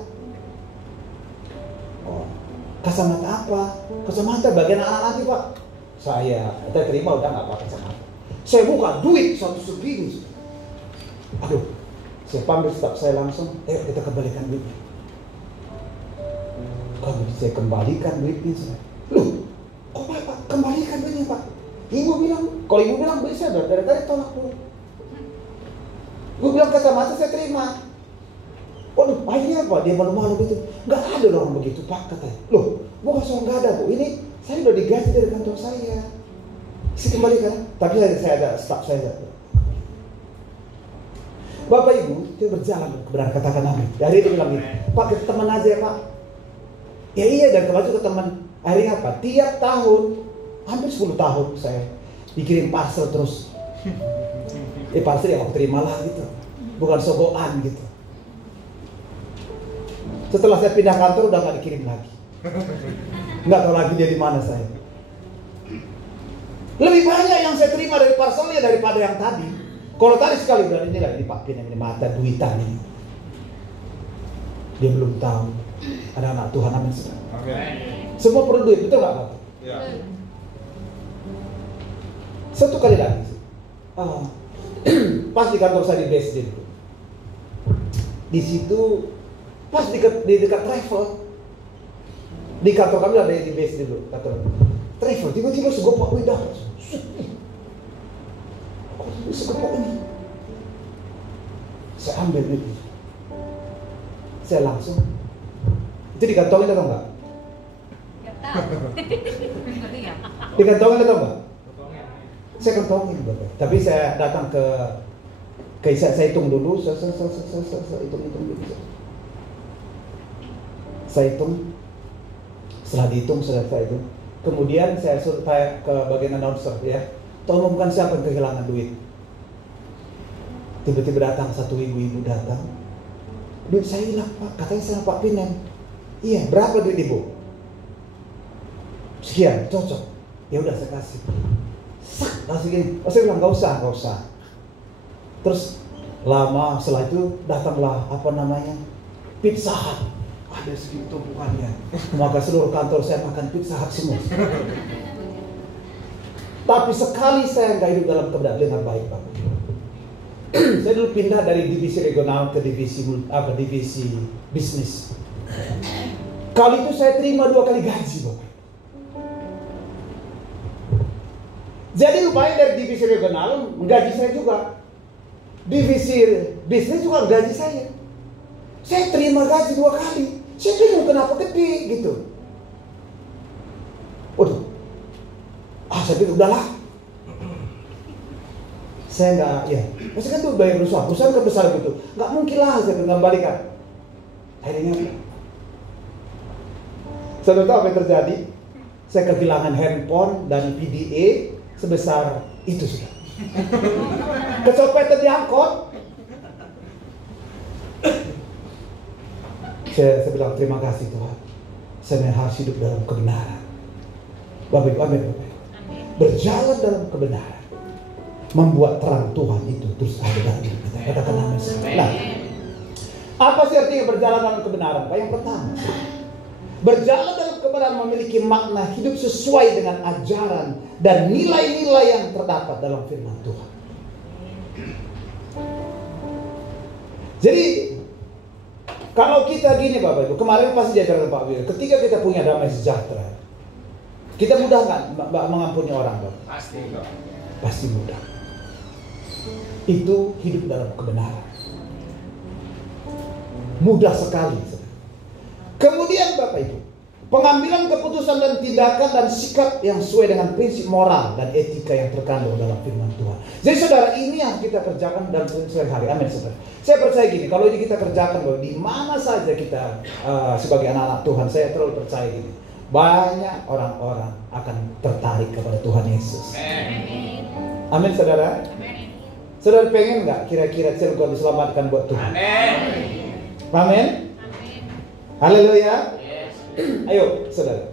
Oh, kacamata apa? Kacamata bagian anak nanti Pak. Saya terima udah nggak pakai kacamata. Saya buka duit satu segini. Aduh, saya panggil staf saya langsung. Kita kembalikan duitnya. Kalau saya kembalikan duitnya, loh, kok Pak kembalikan duitnya Pak? Ibu bilang, kalau ibu bilang bisa dari tadi tolak dulu. Gue bilang kacamata saya terima. Waduh, akhirnya apa? Dia malu-malu gitu. Nggak ada orang begitu Pak katanya. Loh, bukan soal nggak ada Bu. Ini saya udah digaji dari kantor saya. Saya kembalikan. Tapi saya ada staf saya. Bapak Ibu, dia berjalan kebenaran, katakan amin. Dari dia bilang gini, Pak kita teman aja ya Pak. Ya iya, dan kemarin ke teman. Akhirnya apa? Tiap tahun, hampir 10 tahun saya dikirim parcel terus. Parcel yang aku terima lah gitu. Bukan sogokan gitu. Setelah saya pindah kantor udah gak dikirim lagi. Nggak tahu lagi dia di mana saya. Lebih banyak yang saya terima dari parcelnya daripada yang tadi. Kalau tadi sekali udah ini lagi dipakai ini mata duitan ini. Dia belum tahu ada anak Tuhan, amin. Semua perlu duit, betul nggak Bapak? Ya. Satu kali lagi, pas di kantor saya di BSD dulu. Di situ pas di dekat travel. Di kantor kami ada di BSD dulu, kantor travel. Tiba-tiba segopok lidah. Segopok ini. Saya ambil duit. Saya langsung. Itu dikantongin atau enggak? Dikantongin atau enggak? Saya kantongin Bapak. Tapi saya datang ke saya hitung dulu. Saya hitung dulu. Saya hitung. Setelah dihitung, saya hitung. Kemudian saya suruh tanya ke bagian announcer ya. Tolong umumkan siapa yang kehilangan duit. Tiba-tiba datang satu ibu datang. Duit saya hilang Pak. Katanya saya Pak Pinen. Iya, berapa duit Ibu? Sekian, cocok. Ya udah saya kasih. Sak. kasih gini. Oh, saya bilang nggak usah. Terus lama setelah itu datanglah Pizza Hut. Ada segitu tumpukannya. Maka seluruh kantor saya makan Pizza Hut semua. Tapi sekali saya nggak hidup dalam kebenaran dengan baik, Bapak. Saya dulu pindah dari divisi regional ke divisi bisnis. Kali itu saya terima 2 kali gaji, Bapak. Jadi rupanya dari divisi regional menggaji saya juga. Divisi bisnis juga gaji saya. Saya terima gaji 2 kali. Saya bingung kenapa gede gitu. Waduh. Saya pikir udahlah. Saya enggak, ya. Pasti kan tuh bayar perusahaan kan besar gitu. Enggak mungkin lah saya mengembalikan. Akhirnya saudara tahu apa yang terjadi? Saya kehilangan handphone dan PDA sebesar itu sudah. Kecopetan di angkot. Saya bilang terima kasih Tuhan. Saya harus hidup dalam kebenaran. Bapak Ibu, amin. Berjalan dalam kebenaran membuat terang Tuhan itu terus ada dalam hidup kita. Katakan amin. Nah, apa sih artinya berjalan dalam kebenaran? Yang pertama, berjalan dalam kebenaran memiliki makna hidup sesuai dengan ajaran dan nilai-nilai yang terdapat dalam firman Tuhan. Jadi kalau kita gini Bapak Ibu, kemarin pasti diajarkan Pak Wil, ketika kita punya damai sejahtera, kita mudah nggak mengampuni orang, Bapak? Pasti mudah. Itu hidup dalam kebenaran. Mudah sekali. Kemudian Bapak Ibu, pengambilan keputusan dan tindakan dan sikap yang sesuai dengan prinsip moral dan etika yang terkandung dalam firman Tuhan. Jadi saudara, ini yang kita kerjakan dalam sehari-hari. Amin saudara. Saya percaya gini, kalau ini kita kerjakan bahwa di mana saja kita sebagai anak-anak Tuhan, saya terlalu percaya gini. Banyak orang-orang akan tertarik kepada Tuhan Yesus. Amin saudara. Saudara pengen nggak kira-kira Cilegon diselamatkan buat Tuhan? Amin. Haleluya. Ayo saudara,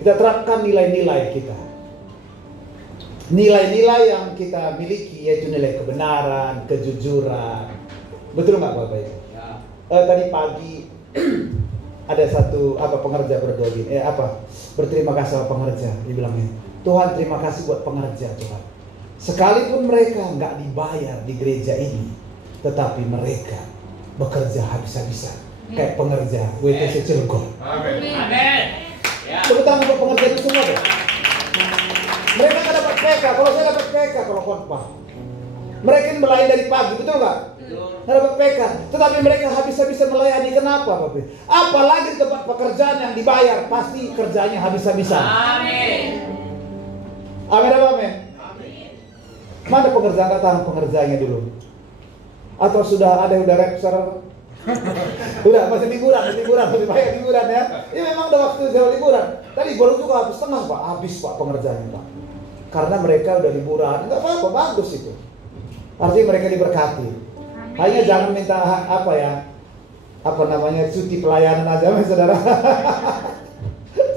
kita terapkan nilai-nilai kita. Nilai-nilai yang kita miliki yaitu nilai kebenaran, kejujuran. Betul nggak Bapak Ibu? Tadi pagi ada satu pengerja berdoa gini, berterima kasih sama pengerja. Dia bilangnya, Tuhan terima kasih buat pengerja Tuhan. Sekalipun mereka nggak dibayar di gereja ini, tetapi mereka bekerja habis-habisan kayak pengerja WTC Cilegon. Amin. Tepuk tangan buat pengerja itu semua deh. Mereka nggak dapat PK, kalau saya dapat PK kalau khotbah. Mereka yang melayani dari pagi, betul nggak? Nggak dapat PK, tetapi mereka habis-habisan melayani. Kenapa Bapak? Apalagi di tempat pekerjaan yang dibayar, pasti kerjanya habis-habisan. Amin. Amin apa amin? Mana pengerja? Nggak tahan pengerjanya dulu? Atau sudah ada yang udah rapser? Udah masih liburan, masih banyak liburan ya. Ya memang udah waktu jauh liburan. Tadi baru juga habis setengah Pak, habis Pak pengerjanya Pak. Karena mereka udah liburan, nggak apa-apa, bagus itu. Artinya mereka diberkati. Hanya jangan minta cuti pelayanan aja, saudara.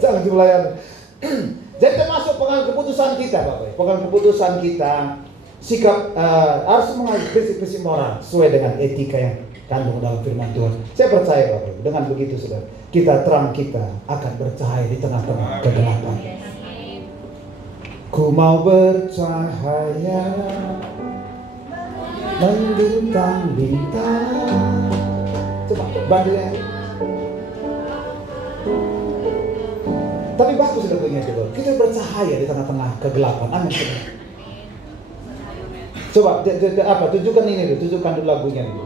Jangan cuti pelayanan. Jadi termasuk pengambil keputusan kita, Bapak. Pengambil keputusan kita, sikap harus mengambil prinsip-prinsip moral sesuai dengan etika yang kandung dalam firman Tuhan. Saya percaya Bapak, dengan begitu saudara, terang kita akan bercahaya di tengah-tengah kegelapan. Ku mau bercahaya membintang-bintang. Coba bantu ya. Tapi bagus lagunya itu. Kita bercahaya di tengah-tengah kegelapan. Amin. Coba tunjukkan ini dulu, tunjukkan dulu lagunya dulu.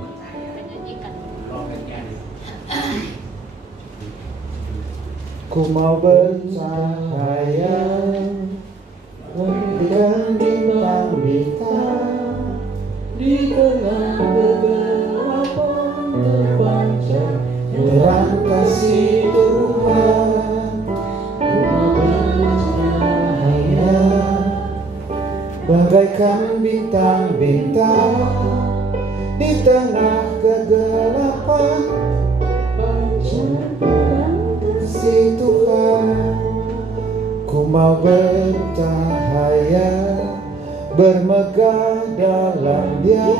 Ku mau bercahaya memberikan bintang-bintang di tengah kegelapan terpancar terang kasih Tuhan. Ku mau bercahaya bagaikan bintang-bintang di tengah kegelapan si Tuhan. Ku mau bercahaya bermegah dalam Dia,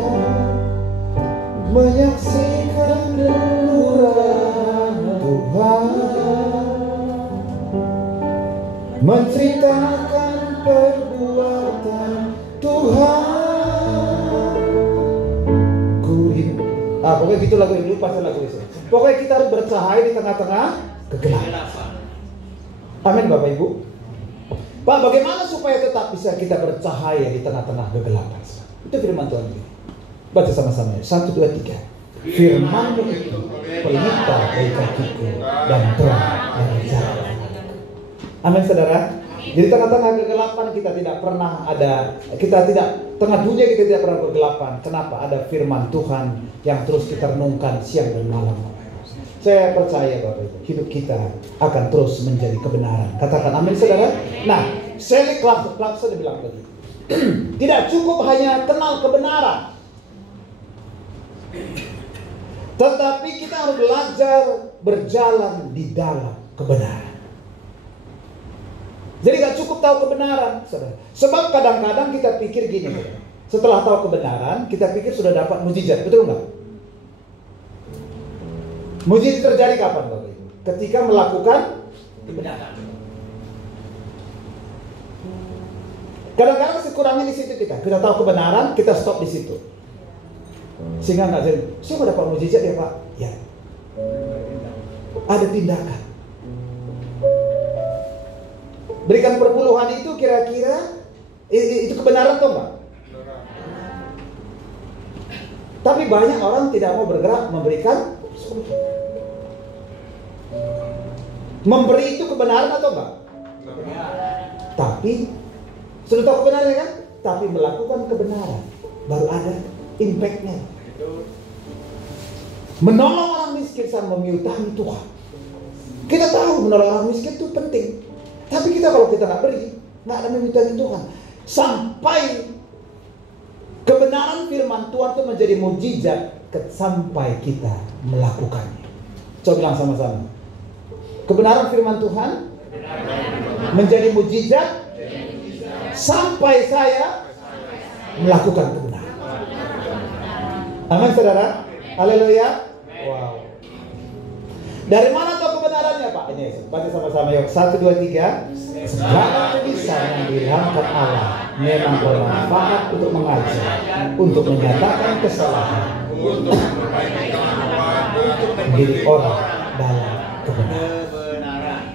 menyaksikan luhuran Tuhan, menceritakan perbuatan Tuhan. Ku hidup. Pokoknya gitu lagu ini, lupa lagu itu. Pokoknya kita harus bercahaya di tengah-tengah kegelapan. Amin Bapak Ibu. Pak, bagaimana supaya tetap bisa kita bercahaya di tengah-tengah kegelapan? Itu firman Tuhan ini. Baca sama-sama ya. 1, 2, 3. Firman-Mu itu pelita bagi kakiku dan terang bagi jalan. Amin saudara. Jadi tengah-tengah kegelapan kita tidak pernah ada, tengah dunia kita tidak pernah kegelapan. Kenapa? Ada firman Tuhan yang terus kita renungkan siang dan malam. Saya percaya Bapak Ibu, hidup kita akan terus menjadi kebenaran. Katakan amin saudara. Nah, Shelley Clarkson bilang begitu. Tidak cukup hanya kenal kebenaran, tetapi kita harus belajar berjalan di dalam kebenaran. Jadi gak cukup tahu kebenaran, saudara. Sebab kadang-kadang kita pikir gini, saudara. Setelah tahu kebenaran, kita pikir sudah dapat mujizat, betul nggak? Mujizat terjadi kapan, Bapak Ibu? Ketika melakukan kebenaran. Kadang-kadang masih kurangnya di situ kita. Kita tahu kebenaran, kita stop di situ. Sehingga nggak jadi. Saya mau dapat mujizat ya Pak? Ya. Ada tindakan. Berikan perpuluhan itu kira-kira itu kebenaran atau enggak? Tapi banyak orang tidak mau bergerak memberikan. Memberi itu kebenaran atau enggak? Tapi sudah tahu kebenaran kan? Tapi melakukan kebenaran baru ada impact-nya. Menolong orang miskin sama mengutami Tuhan. Kita tahu menolong orang miskin itu penting. Tapi kalau kita nggak beri, nggak ada mengutami Tuhan. Sampai kebenaran firman Tuhan itu menjadi mujizat sampai kita melakukannya. Coba bilang sama-sama. Kebenaran firman Tuhan menjadi mujizat sampai saya melakukan kebenaran. Amin saudara. Haleluya. Wow. Dari mana tahu kebenarannya Pak? Ini baca sama-sama yuk. 1, 2, 3. Segala tulisan yang diilhamkan Allah memang bermanfaat untuk mengajar, untuk menyatakan kesalahan, untuk mendidik orang dalam kebenaran.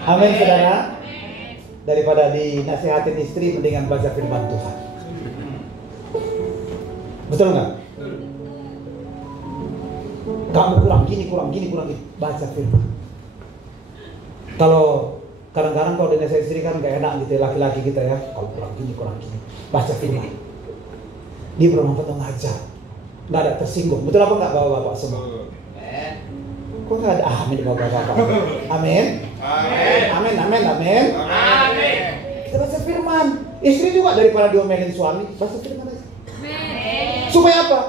Amin saudara. Daripada dinasihatin istri, mendingan baca firman Tuhan. Betul nggak? Kamu kurang gini, baca firman. Kalau kadang-kadang kalau dinasihatin istri kan gak enak gitu laki-laki kita ya. Kalau kurang gini, baca firman. Dia bermanfaat mengajar, nggak ada tersinggung. Betul apa nggak bapak-bapak semua? Kok nggak ada amin bapak-bapak? Amin. Amin. Kita baca firman. Istri juga daripada diomelin suami, baca firman aja. Supaya apa?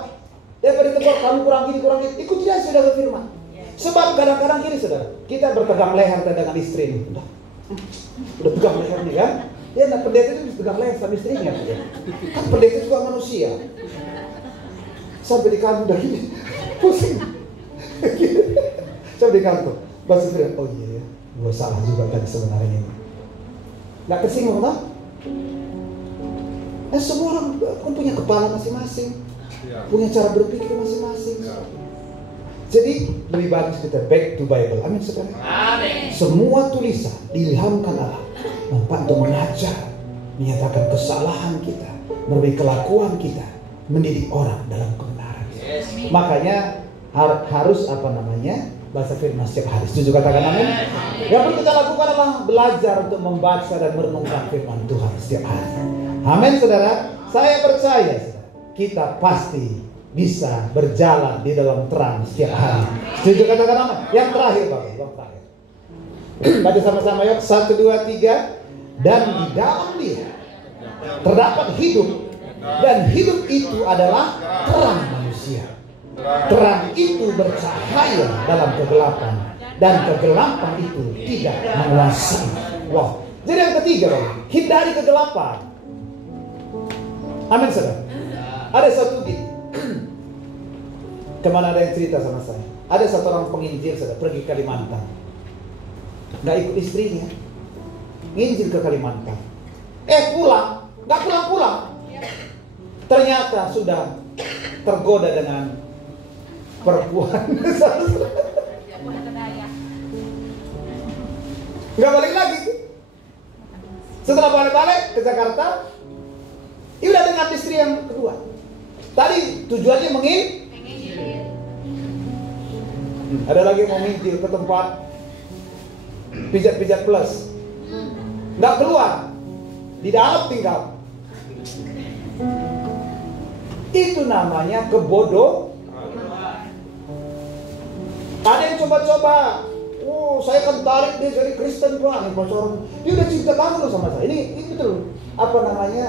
Daripada tegur kamu kurang gini, ikuti aja saudara firman. Sebab kadang-kadang gini saudara, kita berpegang leher dengan istri ini. Udah pegang leher nih kan? Ya, nah pendeta itu pegang leher sama istrinya. Kan pendeta juga manusia. Sampai di kantor udah gini, pusing. Sampai di kantor, baca firman. Oh iya ya, gue salah juga tadi sebenarnya ini. Gak tersinggung tak? Semua orang kan punya kepala masing-masing, punya cara berpikir masing-masing. Jadi lebih bagus kita back to Bible. Amin saudara. Amin. Semua tulisan diilhamkan Allah manfaat untuk mengajar, menyatakan kesalahan kita, memberi kelakuan kita, mendidik orang dalam kebenaran. Yes. Makanya harus baca firman setiap hari. Setuju katakan amin? Yang perlu kita lakukan adalah belajar untuk membaca dan merenungkan firman Tuhan setiap hari. Amin saudara. Saya percaya kita pasti bisa berjalan di dalam terang setiap hari. Setuju katakan amin? Yang terakhir Bapak, yang terakhir. Baca sama-sama yuk. 1, 2, 3. Dan di dalam Dia terdapat hidup, dan hidup itu adalah terang manusia. Terang itu bercahaya dalam kegelapan, dan kegelapan itu tidak menguasai. Wow. Jadi yang ketiga, hindari kegelapan. Amin saudara. Ada satu gini. Kemana ada yang cerita sama saya? Ada satu orang penginjil saudara pergi ke Kalimantan. Nggak ikut istrinya, nginjil ke Kalimantan. Pulang, nggak pulang-pulang. Ternyata sudah tergoda dengan perempuan. Nggak balik lagi. Setelah balik ke Jakarta, dia udah dengan istri yang kedua. Tadi tujuannya ada lagi yang mau nginjil ke tempat pijat-pijat plus. Nggak keluar, di dalam tinggal. Itu namanya kebodohan. Ada yang coba-coba, saya akan tarik dia jadi Kristen Pak. Dia udah cinta banget loh sama saya. Ini betul. Apa namanya?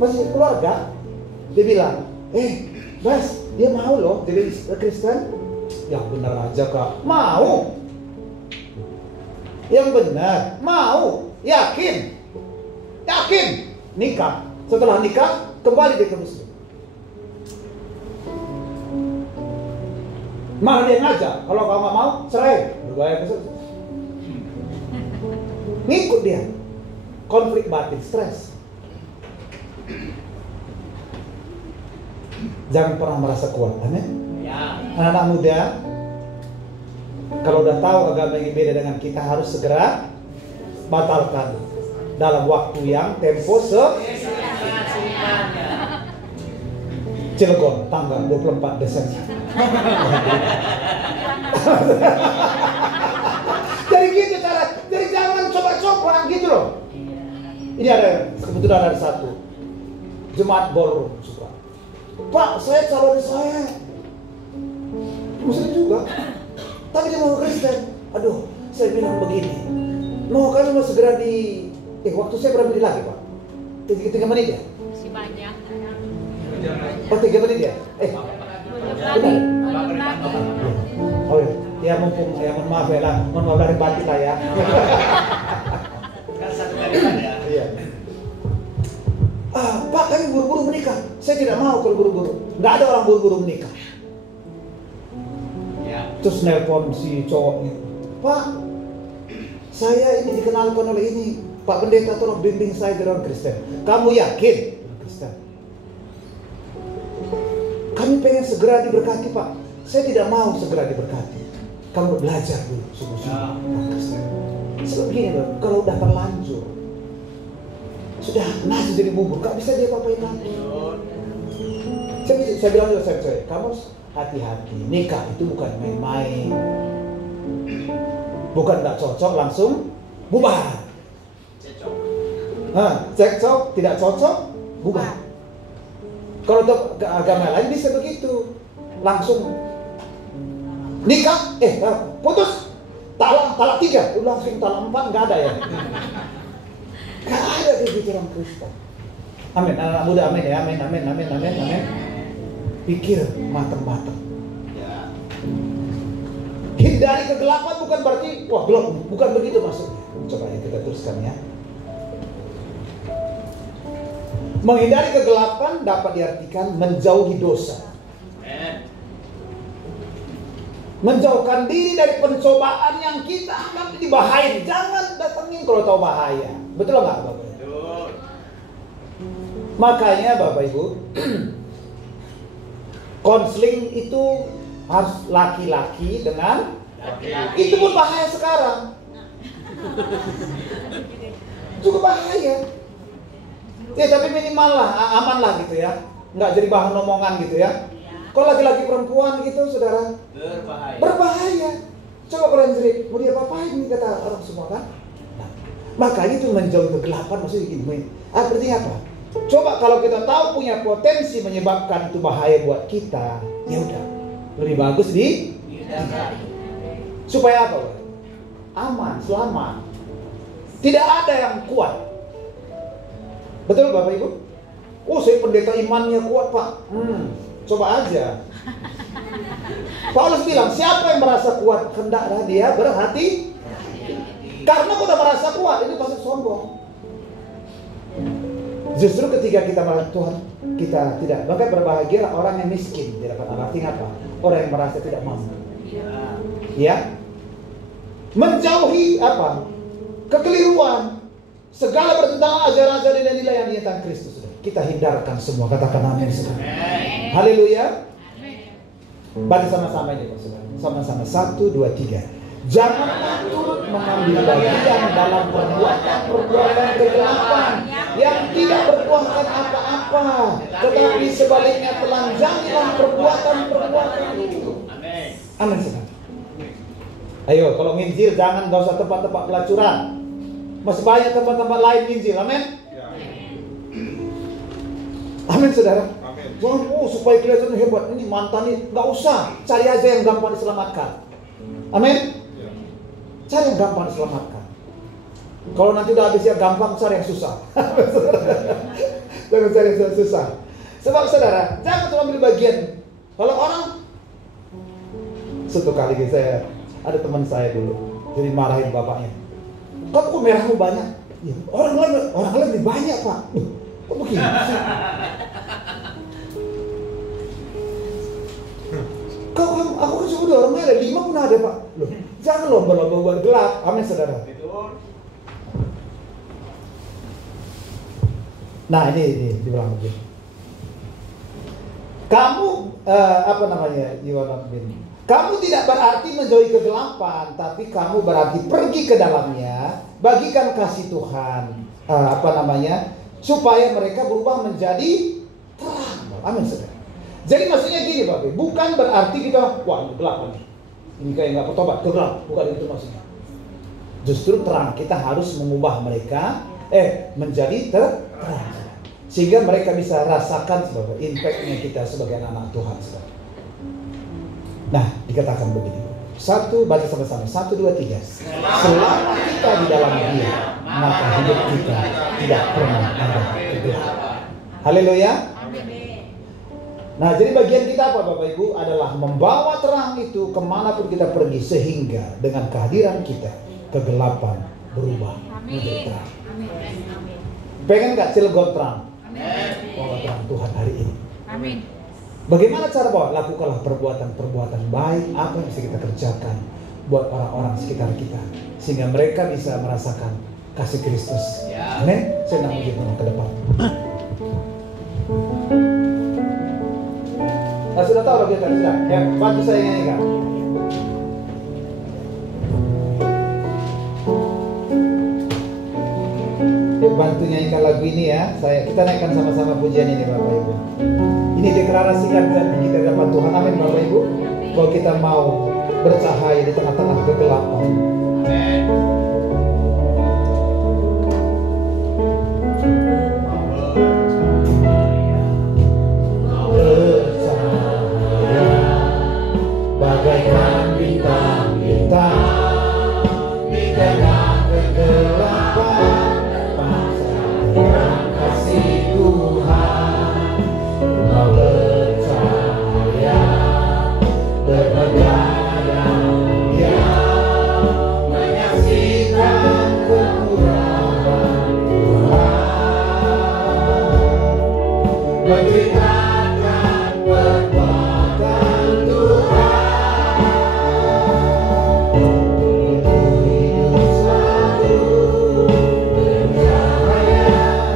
Masih keluarga. Dia bilang, Bas, dia mau loh jadi Kristen. Yang benar aja Kak. Mau. Yang benar, mau. Yakin. Nikah. Setelah nikah, kembali dia ke Muslim. Malah dia ngajak, kalau kamu nggak mau, cerai. Bergaya ke ngikut dia. Konflik batin, stres. Jangan pernah merasa kuat, amin. Anak-anak muda, kalau udah tahu agama yang beda dengan kita, harus segera batalkan dalam waktu yang tempo Cilegon, tanggal 24 Desember. Jadi gitu cara, jadi jangan coba-coba gitu loh. Ini ada, kebetulan ada satu jemaat ballroom suka. Pak, saya calon saya Muslim juga, tapi dia mau Kristen. Aduh, saya bilang begini, mau kami mau segera di waktu saya berapa menit lagi Pak? 3 menit ya? Masih banyak. 3 menit ya? Benar? Oh ya, mumpung ya, mohon maaf ya lah, mohon maaf dari batin lah ya. Iya. Pak, kami buru-buru menikah. Saya tidak mau kalau buru-buru. Nggak ada orang buru-buru menikah. Terus nelpon si cowoknya, Pak, saya ini dikenalkan oleh ini, Pak Pendeta, tolong bimbing saya jadi orang Kristen. Kamu yakin Kristen? Kami pengen segera diberkati Pak. Saya tidak mau segera diberkati. Kamu belajar dulu sungguh-sungguh Kristen. Sebab begini loh, kalau udah terlanjur, sudah nasi jadi bubur, gak bisa dia apa-apain lagi. Saya bilang juga saya, kamu hati-hati, nikah itu bukan main-main. Bukan gak cocok langsung bubar. Cekcok, tidak cocok, bubar. Kalau untuk agama lain bisa begitu, langsung nikah, putus, talak 3, langsung talak 4, nggak ada ya? Nggak ada begitu orang Kristen. Amin, anak muda, amin ya, amin. Pikir matang-matang. Hindari kegelapan bukan berarti gelap, bukan begitu maksudnya. Coba ya kita teruskan ya. Menghindari kegelapan dapat diartikan menjauhi dosa. Menjauhkan diri dari pencobaan yang kita anggap dibahayain. Jangan datengin kalau tahu bahaya. Betul nggak Bapak Ibu? Betul. Makanya Bapak Ibu, konseling itu harus laki-laki dengan laki-laki. Itu pun bahaya sekarang. Cukup bahaya. Ya tapi minimal lah, aman lah gitu ya. Nggak jadi bahan omongan gitu ya. Kalau laki-laki perempuan gitu saudara, berbahaya. Coba kalian jerit, mau dia apa-apain nih kata orang semua kan. Nah, makanya itu menjauhi kegelapan maksudnya gini. Artinya apa? Coba kalau kita tahu punya potensi menyebabkan itu bahaya buat kita, ya udah lebih bagus supaya apa? Aman, selamat. Tidak ada yang kuat. Betul Bapak Ibu? Saya pendeta imannya kuat Pak. Coba aja. Paulus bilang, siapa yang merasa kuat, hendaklah dia berhati. Karena kalau udah merasa kuat, itu pasti sombong. Justru ketika kita merasa Tuhan, kita tidak. Maka berbahagialah orang yang miskin. Di hadapan Allah. Artinya apa? Orang yang merasa tidak mampu. Ya. Menjauhi apa? Kekeliruan. Segala bertentangan ajaran-ajaran dan nilai yang dinyatakan Kristus. Kita hindarkan semua. Katakan amin. Haleluya. Baca sama-sama ini, saudara. Sama-sama. 1, 2, 3. Janganlah turut mengambil bagian dalam perbuatan kegelapan yang tidak berbuahkan apa-apa, tetapi sebaliknya telanjangilah perbuatan itu. Amin. Saudara. Ayo, kalau nginjil jangan gak usah tempat-tempat pelacuran. Masih banyak tempat-tempat lain nginjil. Amin. Amin, saudara. Jangan supaya kelihatan hebat. Ini mantan ini gak usah. Cari aja yang gampang diselamatkan. Amin. Cari yang gampang diselamatkan. Kalau nanti udah habis yang gampang, cari yang susah. Jangan cari yang susah. Sebab saudara, jangan cuma ambil bagian. Kalau orang, satu kali saya ada teman saya dulu, jadi marahin bapaknya. Kamu kok merahmu banyak? Ya, orang lain lebih banyak, Pak. Kok begini sih? Aku kan sudah orang merah, 5 pun ada, Pak. Loh, jangan lomba-lomba buat gelap. Amin, saudara. Nah, ini diulang lagi. Kamu kamu tidak berarti menjauhi kegelapan, tapi kamu berarti pergi ke dalamnya, bagikan kasih Tuhan, supaya mereka berubah menjadi terang. Amin, saudara. Jadi maksudnya gini, Bapak, bukan berarti kita, wah ini gelap nih, ini kayak nggak bertobat, gelap, bukan itu maksudnya. Justru terang, kita harus mengubah mereka, menjadi terang, sehingga mereka bisa rasakan sebagai impact-nya kita sebagai anak Tuhan, saudara. Nah, dikatakan begini. 1, baca sama-sama. 1, 2, 3. Selama kita di dalam Dia, maka hidup kita tidak pernah ada kegelapan. Haleluya. Nah, jadi bagian kita apa, Bapak Ibu? Adalah membawa terang itu kemanapun kita pergi, sehingga dengan kehadiran kita, kegelapan berubah menjadi terang. Pengen gak Cilegon terang? Bawa terang Tuhan hari ini. Amin. Bagaimana cara bawa? Lakukanlah perbuatan-perbuatan baik, apa yang bisa kita kerjakan buat orang-orang sekitar kita, sehingga mereka bisa merasakan kasih Kristus. Amin. Saya nak menuju ke depan. Nah, sudah tahu lagi kan? Sudah. Ya, bantu saya nyanyikan. Bantu nyanyikan lagu ini ya. Kita naikkan sama-sama pujian ini, Bapak Ibu. Ini deklarasikan janji kita dapat Tuhan. Amin, Bapak Ibu. Bahwa kita mau bercahaya di tengah-tengah kegelapan. Amin. Bercahaya bagaikan bintang-bintang di tengah kegelapan. Kasih Tuhan, mau percaya berpegang Dia, menyaksikan kemurahan Tuhan, menceritakan perbuatan Tuhan, hidup selalu bercahaya dan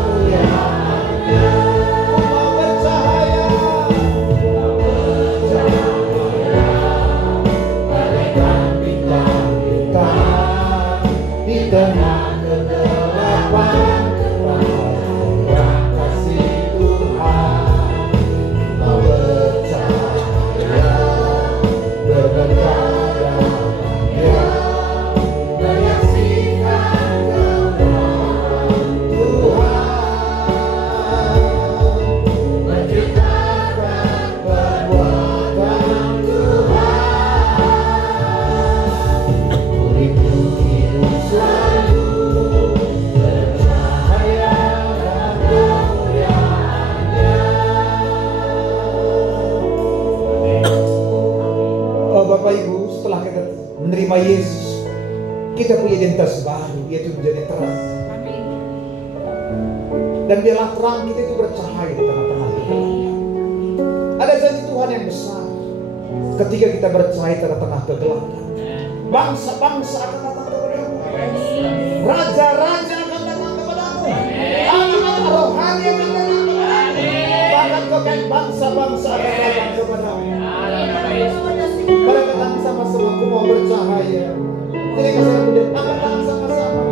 kemuliaannya. Mau bercahaya, bagaikan bintang-bintang di tengah kegelapan. Kasih Tuhan, mau bercahaya, berpegang Dia, menyaksikan kemurahan Tuhan, menceritakan perbuatan Tuhan, rindu hidup selalu bercahaya dan kemuliaannya. Oh, Bapak Ibu, setelah kita menerima Yesus, kita punya identitas baru, yaitu menjadi terang. Dan biarlah terang kita itu bercahaya di tengah-tengah kegelapan. Ada janji Tuhan yang besar. Ketika kita bercahaya di tengah-tengah kegelapan, bangsa-bangsa akan datang kepadamu. Raja-raja akan datang kepadamu. Anak-anak rohani akan datang kepadamu. Bahkan kekayaan bangsa-bangsa akan datang kepadamu. Mari kita sama-sama, aku mau bercahaya. Jadi kita angkat tangan sama-sama.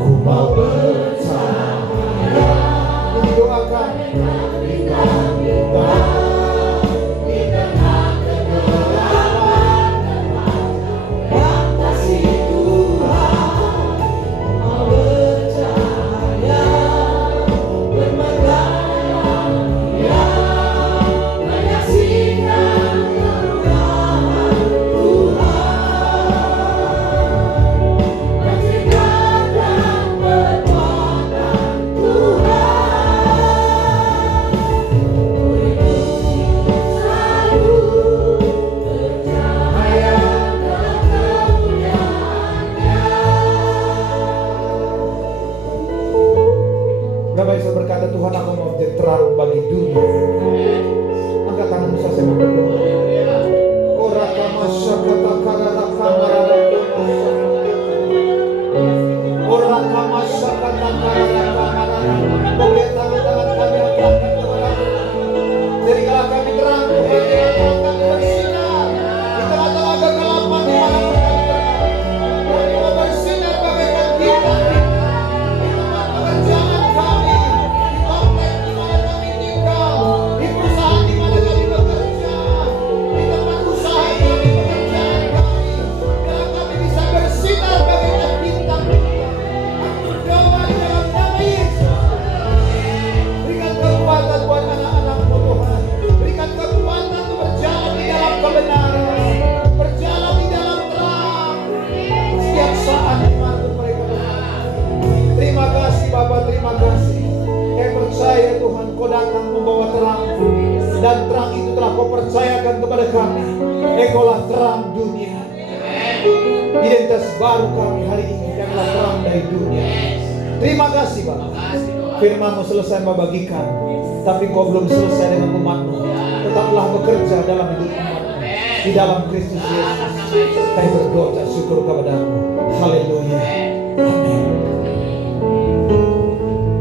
Ku mau bercahaya. Ini doakan. Di tengah kegelapan, yang kasih Tuhan. Mau bercahaya, bermegang, yang menyaksikan kemuliaan Tuhan, menceritakan perbuatan berkata, Tuhan, aku mau menjadi terang bagi dunia. Angkat tanganmu, saya mau berdoa. Ora kama syakata karara kamara ora kama syakata karara kamara. Boleh tangan-tangan kami angkat kepada-Mu. Jadikanlah kami terang, Tuhan, kami bersinar di tengah-tengah kegelapan di mana kami berada. Kami mau bersinar bagaikan bintang di tempat pekerjaan kami, di komplek di mana kami tinggal, di perusahaan di mana kami bekerja, di tempat usaha kami, pekerjaan kami. Biarlah kami bisa bersinar bagaikan bintang. Aku berdoa di dalam nama Yesus. Berikan kekuatan buat anak-anak-Mu, Tuhan. Berikan kekuatan untuk berjalan di dalam kebenaran, berjalan di dalam terang setiap saat di mana mereka berada. Terima kasih Bapa, terima kasih. Kami percaya Tuhan, Kau datang membawa terang, dan terang itu telah Kau percayakan kepada kami. Engkaulah terang dunia. Identitas baru kami hari ini adalah terang dari dunia. Terima kasih Bapa. Firman-Mu selesai membagikan, tapi Kau belum selesai dengan umat-Mu. Tetaplah bekerja dalam hidup umat-Mu. Di dalam Kristus Yesus, kami berdoa syukur kepada-Mu. Haleluya. Amin.